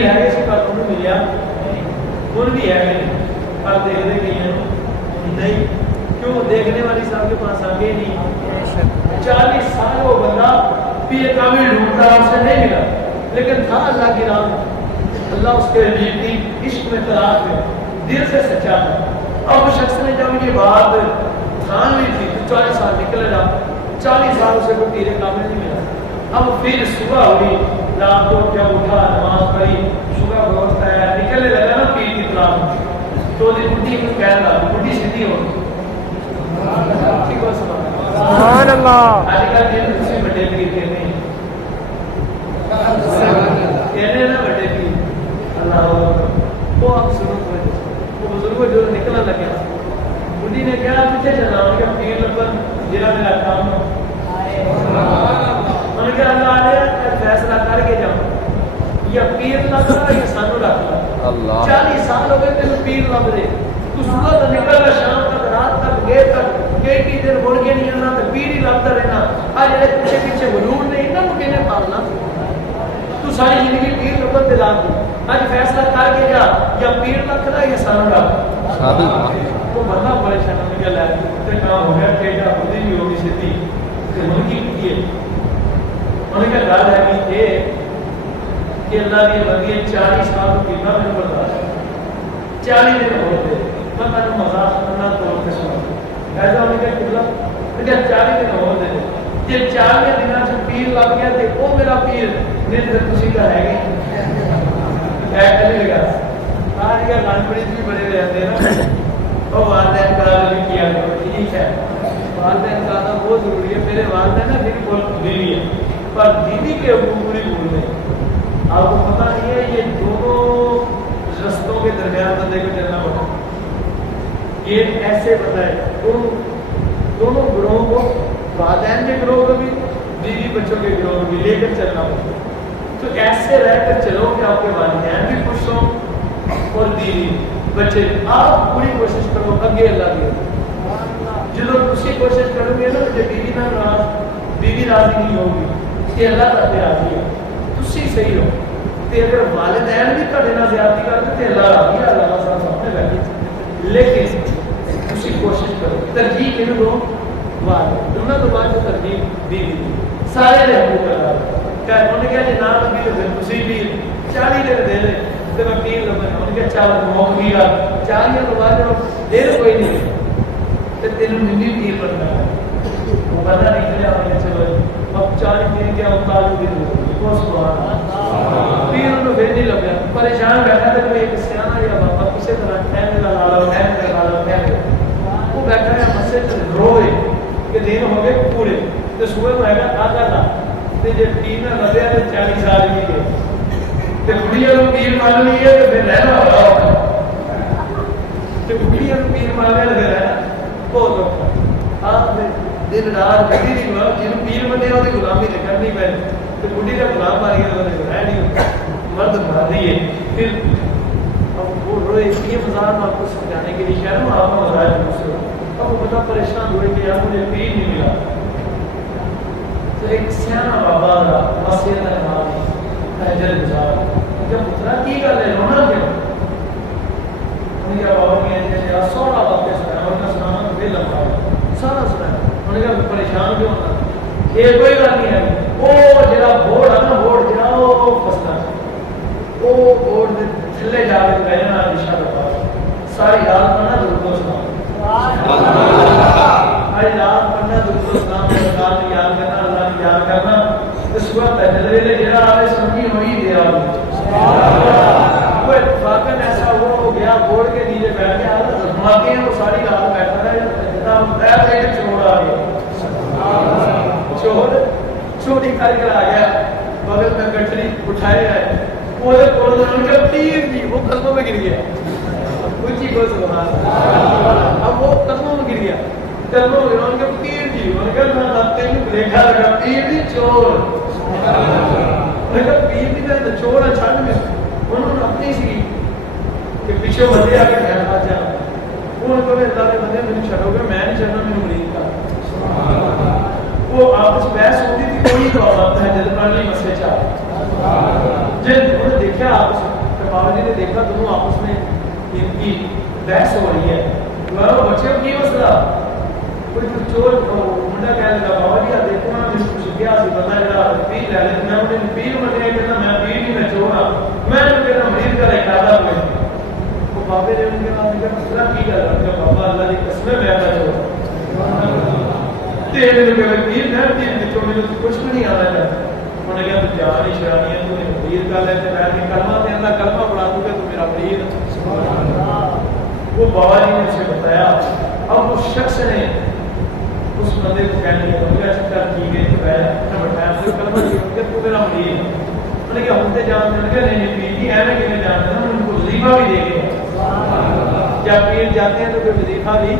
ہے اس کا انہوں ملیا ان بھی ہے پر دیکھنے کے لیے نہیں کیوں دیکھنے والی صاحب کے پاس آگے نہیں. 40 سال وہ بندہ پیر کامل ڈھونڈتا اسے نہیں ملا لیکن تھا اللہ کی راہ اللہ اس کے حبیب کی عشق میں تلاش میں دل سے سچا تھا. اب اس شخص نے جب یہ بات ٹھان لی تھی 40 سال نکل جا 40 سال اسے کوئی پیر کامل نہیں ملا. اب پھر صبح ہوئی رات کو کیا اٹھا نماز پڑھی صبح بہت ہے نکلنے لگا نا پیر کی طرف تو بڈھی کو کہہ رہا بڈھی سیدھی ہو سبحان اللہ. آج کل دن اسی بڑے پیر کہتے ہیں کہنے نا بڑے پیر اللہ وہ آپ سنو وہ بزرگ جو نکلنے لگے بڈھی نے کہا پیچھے چلا گیا پیر لبن جرا میرا کام انہوں نے کہا اللہ نے فیصلہ کر کے جاؤ یا پیر لگ رہا یا سانو رکھ رہا 40 سال ہو گئے تین پیر لگ رہے تو صبح تو نکل رہا شام تک رات تک گئے تک کئی دن مڑ کے نہیں آنا تو پیر ہی لگتا رہنا. آج پیچھے پیچھے ضرور نہیں نا وہ کہنے پالنا تو ساری زندگی پیر لبن دلا دی. آج فیصلہ کر کے جا یا پیر لگ رہا یا سانو رکھ وہ بندہ پریشان ہونے کا لائے کام ہو گیا ٹھیکا خودی بھی ہوگی سیدھی ان کی کیے انہوں نے کہا گل ہے کہ اللہ کی بندی 40 سال کو کتنا میں برداشت 40 دن ہوتے میں تمہیں مزاق کرنا توڑ کے سنا ایسا انہوں نے کہا 40 دن ہوتے یہ 40 دنوں سے پیر لگ گیا تھے وہ میرا پیر دن سے کسی کا ہے گی کرنے لگا آج کل گانپڑی بھی بڑے رہتے ہیں نا وہ والدین کرا بھی کیا ٹھیک ہے والدین کا آنا بہت ضروری ہے. میرے والدین نا بالکل بیوی ہے پر دیدی کے حقوق پوری بھول گئے. آپ کو پتہ نہیں ہے یہ دونوں رستوں کے درمیان بندے کو چلنا پڑتا ہے. یہ ایسے بندہ ہے دونوں گروہوں کو والدین کے گروہ کو بھی بیوی بچوں کے گروہ کو بھی لے کر چلنا پڑتا ہے. تو ایسے رہ کر چلو کہ آپ کے والدین بھی خوش ہوں اور بیوی بچے. آپ پوری کوشش کرو اگے اللہ کی جب اسی کوشش کرو گے نا کہ بیوی نہ بیوی راضی نہیں ہوگی کہ اللہ تعالی راضی ہے تسی صحیح ہو. تے اگر والدین بھی تھوڑے نال زیادتی کرتے تے اللہ راضی ہے. اللہ سب سامنے بیٹھے لیکن اسی کوشش کرو. ترجیح کینوں دو والد دونوں تو بعد ترجیح بیوی سارے نے حقوق اللہ کہ انہوں نے کہا جی نہ لگی تو پھر تسی بھی 40 دن دے لے تے میں پیر لگا. انہوں نے کہا چل موک بھی گا 40 تو بعد دیر کوئی نہیں تے تینوں منی پیر بننا ہے. وہ بندہ نہیں چلے آپ نے چلو اب 40 دن کے اوتار بھی دو کو سبحان اللہ. پیر انہوں پھر نہیں لگا پریشان بیٹھا تھا کوئی ایک سیانا یا بابا کسی طرح کہنے کا لالا کہنے وہ بیٹھا ہے مسجد سے روئے کہ دن ہو گئے پورے تو صبح میں آئے گا آدھا تھا تے جب پیر نہ لگے تو 40 سال کی ہے تے بڑھیا کو پیر مان لی ہے تو پھر رہنا ہوگا تے بڑھیا کو پیر ماننے لگے رہنا بہت اوکھا. آپ نے دن رات کبھی نہیں ہوا جنہوں پیر بنے وہ غلامی نہیں کرنی پہ تو بڑھی کا غلام مار گیا رہ نہیں ہوتا مرد مار رہی ہے. پھر اب وہ روئے یہ مزار میں آپ کو سمجھانے کے لیے شہر میں آپ کا مزار ہے دوسرے اب وہ بتا پریشان ہوئے کہ یار مجھے پیر نہیں ملا. تو ایک سیانا بابا کا مسجد کا نام حجر گزار جب پترا کی گل ہے رونا کیوں انہیں کہا بابا میں نے سونا واقع سنایا اور میں سنانا بھی لمبا ہے سارا سنایا. انہیں کہا پریشان کیوں ہوتا یہ کوئی گل نہیں ہے وہ جڑا بورڈ ہے نا بورڈ جڑا وہ فسنا وہ بورڈ تھلے جا کے بیٹھنا دشا کا ساری رات پڑھنا درود و سلام ساری رات پڑھنا درود و سلام اللہ کی یاد کرنا اللہ کی یاد کرنا تو صبح تہجد ویلے جڑا آوے سمجھی ہوئی دیا وہ اتفاقاً ایسا وہ ہو گیا بورڈ کے نیچے بیٹھ گیا دھماکے ہیں وہ ساری رات بیٹھا رہا ہے چور آ گیا چور چوری کر کے آ گیا بغل میں گٹھڑی اٹھائے ہے وہ پیر جی وہ قدموں میں گر گیا اونچی کو سبحان اب وہ قدموں میں گر گیا قدموں میں ان کے پیر جی ان کا نہ تینوں دیکھا لگا پیر جی چور لگا پیر جی کا چور چھڑ میں انہوں نے اپنی سی کہ پیچھے بندے آ کے کہنا جا وہ کو اللہ نے بندے مجھے چھڑو گے میں نہیں چھڑنا میرے مرید کا. وہ آپس بحث ہوتی تھی کوئی تو آتا ہے جلد پڑھنے مسئلے چاہ جب انہوں نے دیکھا آپس میں بابا جی نے دیکھا دونوں آپس میں ان کی بحث ہو رہی ہے. بچے کی مسئلہ کوئی چور منڈا کہنے لگا بابا جی دیکھو نا مجھے کچھ کیا سی پتا جڑا پیر لے لے میں انہیں پیر منیا کہنا میں پیر نہیں میں چور ہاں میں کہنا مرید کا ارادہ ہوئے. وہ بابے نے ان کے بعد کہا مسئلہ کی کر رہا بابا اللہ کی قسم میں آتا چور تیرے میں پیر میں پیر بچوں میں کچھ بھی نہیں آنا ہے. انہوں نے کہا تو جان ہی شرانی ہے تو نے پیر کا لے کے بیٹھ کے کلمہ دے اللہ کلمہ پڑھا دوں گا تو میرا پیر. وہ بابا جی نے اسے بتایا. اب اس شخص نے اس بندے کو کہنے لگا میرا چکر ٹھیک ہے تو بٹھایا تو کلمہ دیا کہ تو میرا پیر. انہوں نے کہا ہوتے جانتے ہیں کہ نہیں پیر جی ایویں کہ نہیں جانتے ہیں ان کو وظیفہ بھی دے گئے جب پیر جاتے ہیں تو کوئی وظیفہ بھی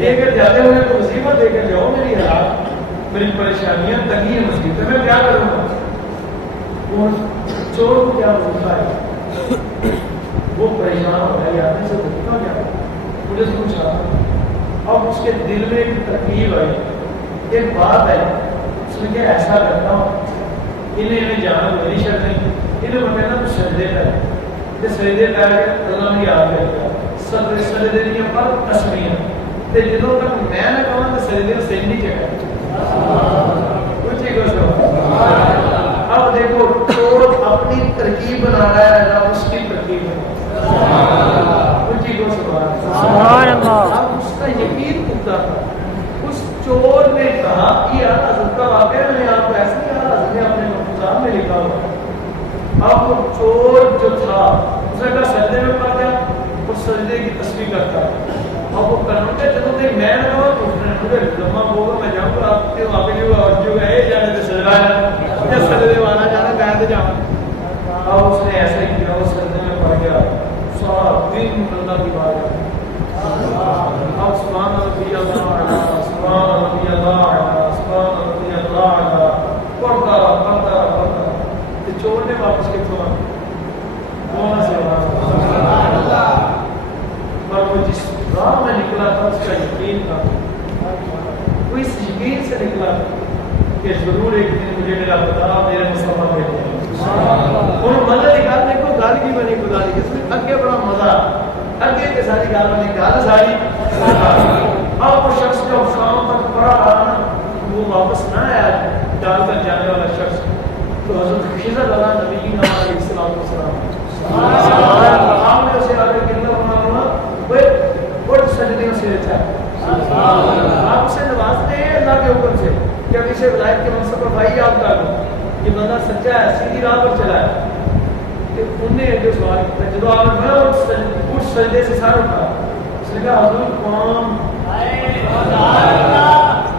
دے کر جاتے ہوئے تو وظیفہ دے کر جاؤ میری حالات میری پریشانیاں تنگی ہے مسجد میں کیا کروں گا. وہ چور کو کیا وظیفہ ہے وہ پریشان ہو رہا ہے آدمی سے وظیفہ کیا مجھے پوچھا. اب اس کے دل میں ایک ترکیب آئی ایک بات ہے اس نے کہ ایسا کرتا ہوں انہیں جانا میری شرط نہیں انہیں میں کہنا تو سجدے کر سجدے کر کے اللہ نے یاد کرتا سجدے دیا پر تسمیاں تے جدوں تک میں نہ کہاں تو سجدے سے نہیں چکا کچھ ہی کچھ. اب دیکھو چور اپنی ترکیب بنا رہا ہے نہ اس کی ترکیب بنا کچھ ہی کچھ سبحان اللہ. اب اس کا یقین پختہ تھا. اس چور نے کہا کہ یار حضرت کا واقعہ میں آپ کو ایسا کہا حضرت نے اپنے مفروضات میں لکھا ہوا. اب وہ چور جو تھا اس نے کہا سجدے میں پڑ گیا اور سجدے کی تصویر کرتا. اب وہ کرنے کے جب تک میں نہ کہا تو اس نے ادھر لمحہ ہوگا میں جاؤں گا آپ کے وہاں پہ جو ہے جانے تو سجدہ ہے یا سجدے والا جانا گیا تو جاؤں. اب اس نے ایسا ہی کیا, وہ سجدے میں پڑ گیا, سارا دن اللہ کی بات ہے. اب سبحان ربی اللہ اعلیٰ, سبحان ربی اللہ اعلیٰ, سبحان ربی اللہ اعلیٰ پڑھتا تو چور نے واپس کتوں کون سے پر وہ جس راہ میں نکلا تھا اس کا یقین تھا, وہ اس یقین سے نکلا کہ ضرور ایک دن مجھے میرا خدا میرے مصطفیٰ بھیجے گا. اور مزہ نکالنے کو گال کی بنی خدا دی, اس میں اگے بڑا مزہ, اگے کے ساری گال بنی گال ساری. اب وہ شخص جو شام تک پڑا رہا نا, وہ واپس نہ آیا ڈال کر جانے والا شخص, تو حضرت خضر علیہ نبی علیہ السلام آپ نے اسے آگے کہنا بنا بڑھ سجدیوں سے اچھا آپ اسے نوازتے ہیں اللہ کے حکم سے کہ اب اسے ولایت کے منصب پر بھائی آپ کر دو, یہ بندہ سچا ہے, سیدھی راہ پر چلا ہے. کہ انہیں جو سوال کیا جب آپ نے اٹھ سجدے سے سر اٹھا, اس نے کہا حضور کون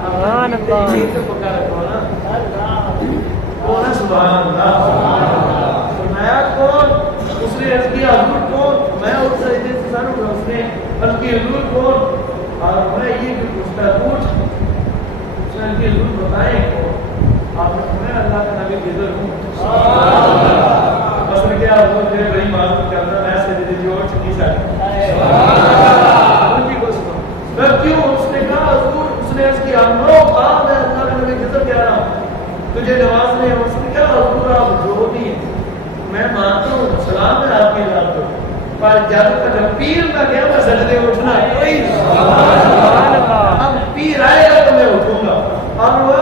سبحان اللہ پکا رکھو نا کون ہے, سبحان اللہ. فرمایا کون, اس نے عرض کیا حضور کون, میں اٹھ سجدے سے سر اٹھا, اس نے عرض کی حضور کون, اور میں یہ بھی پوچھتا پوچھ, اس نے عرض کی حضور بتائیں کون, آپ نے فرمایا اللہ کا نبی خضر ہوں. بس نے کیا حضور تیرے بڑی معلوم کرتا میں سجدے جوڑ چکی سکتا ان کی کو سنو میں کیوں, اس نے کہا حضور, اس نے عرض کیا نو کہا میں اللہ کا نبی خضر کہہ رہا ہوں تجھے نوازنے ہیں. اس نے کہا حضور آپ جو بھی ہیں میں مانتا ہوں, سلام ہے آپ کی ذات کو, پر جب تک پیر نہ گیا میں سجدے اٹھنا کوئی اب پیر آئے گا تو میں اٹھوں گا. اور وہ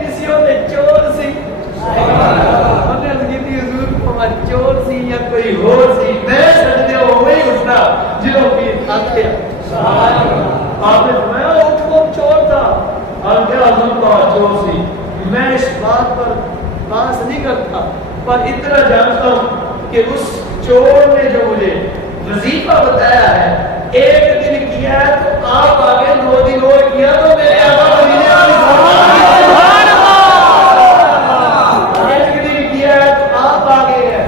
کسی نے چور سی حضور کو چور سی یا کوئی اور سی, میں سجدے ہوئے ہی اٹھنا جنہوں پیر آتے ہیں. آپ نے فرمایا اٹھ وہ چور تھا, اور کیا حضور کو چور سی, میں اس بات پر باس نہیں کرتا, پر اتنا جانتا ہوں کہ اس چور نے جو مجھے وظیفہ بتایا ہے ایک دن کیا ہے تو آپ آگے 2 دن اور کیا تو میرے آقا مدینے والی ایک دن کیا ہے تو آپ آگے ہیں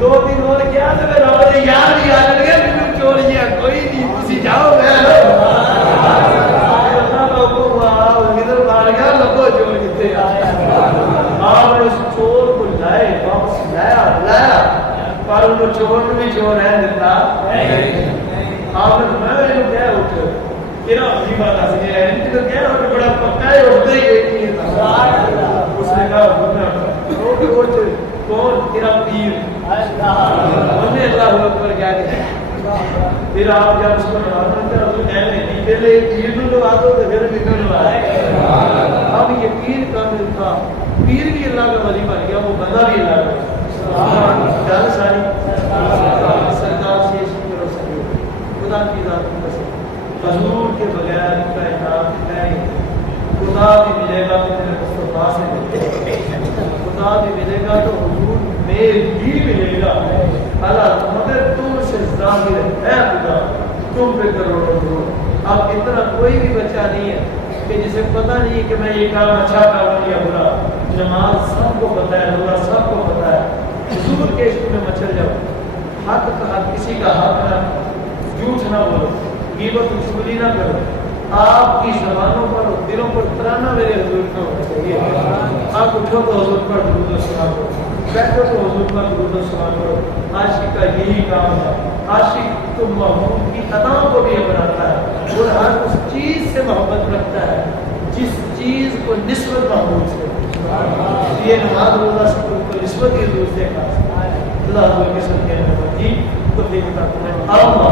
2 دن اور کیا تو میرے آقا نے یاد بھی آنے لگے بالکل چوریاں کوئی نہیں تسی جاؤ میں اللہ کا حکم ہوا ادھر مار گیا لگو چور کتنے آپ نے اس چور کو لائے واپس لایا پر ان کو چور نے بھی چور ہے دیتا آپ نے میں کیا اٹھ کہنا اپنی بات آ سکے ہیں تو کیا اٹھ بڑا پکا ہے اٹھتا ہی نہیں تھا. اس نے کہا اٹھ کون تیرا پیر, انہوں نے اللہ اکبر کیا کہا. پھر آپ جب اس کو نوازنا چاہتے حضور کہنے نہیں پہلے پیر کو نواز دو تو پھر بھی کیوں نواز. اب یہ پیر کامل تھا, پیر بھی اللہ کا ولی بن گیا, وہ بندہ بھی اللہ کا جان ساری سرکار سے شکر و سکر خدا کی ذات کی قسم حضور کے بغیر کائنات ہے. خدا بھی ملے گا تو میرے مصطفیٰ سے ملے گا, خدا بھی ملے گا تو حضور میں بھی ملے گا. اللہ مگر تم سے ظاہر ہے خدا, تم پہ کروڑوں کروڑ. اب اتنا کوئی بھی بچہ نہیں ہے کہ جسے پتہ نہیں کہ میں یہ کام اچھا کر رہا ہوں یا برا. نماز سب کو پتہ ہے, روزہ سب کو پتہ ہے. حضور کے عشق میں مچل جاؤ, حق کا کسی کا حق نہ, جھوٹ نہ بولو, غیبت و چغلی نہ کرو. آپ کی زبانوں پر دلوں پر ترانہ میرے حضور کا ہونا چاہیے. آپ اٹھو تو حضور پر درود و سلام کرو, بیٹھو تو حضور پر درود و سلام کرو. عاشق کا یہی کام ہے. عاشق تو محبوب کی اداؤں کو بھی اپناتا ہے اور ہر اس چیز سے محبت رکھتا ہے جس چیز کو نسبت محبوب سے. یہ نماز روزہ سے کو نسبت ہی حضور سے خاص. اللہ حضور کے صدقے میں جی تو دیکھتا تمہیں اللہ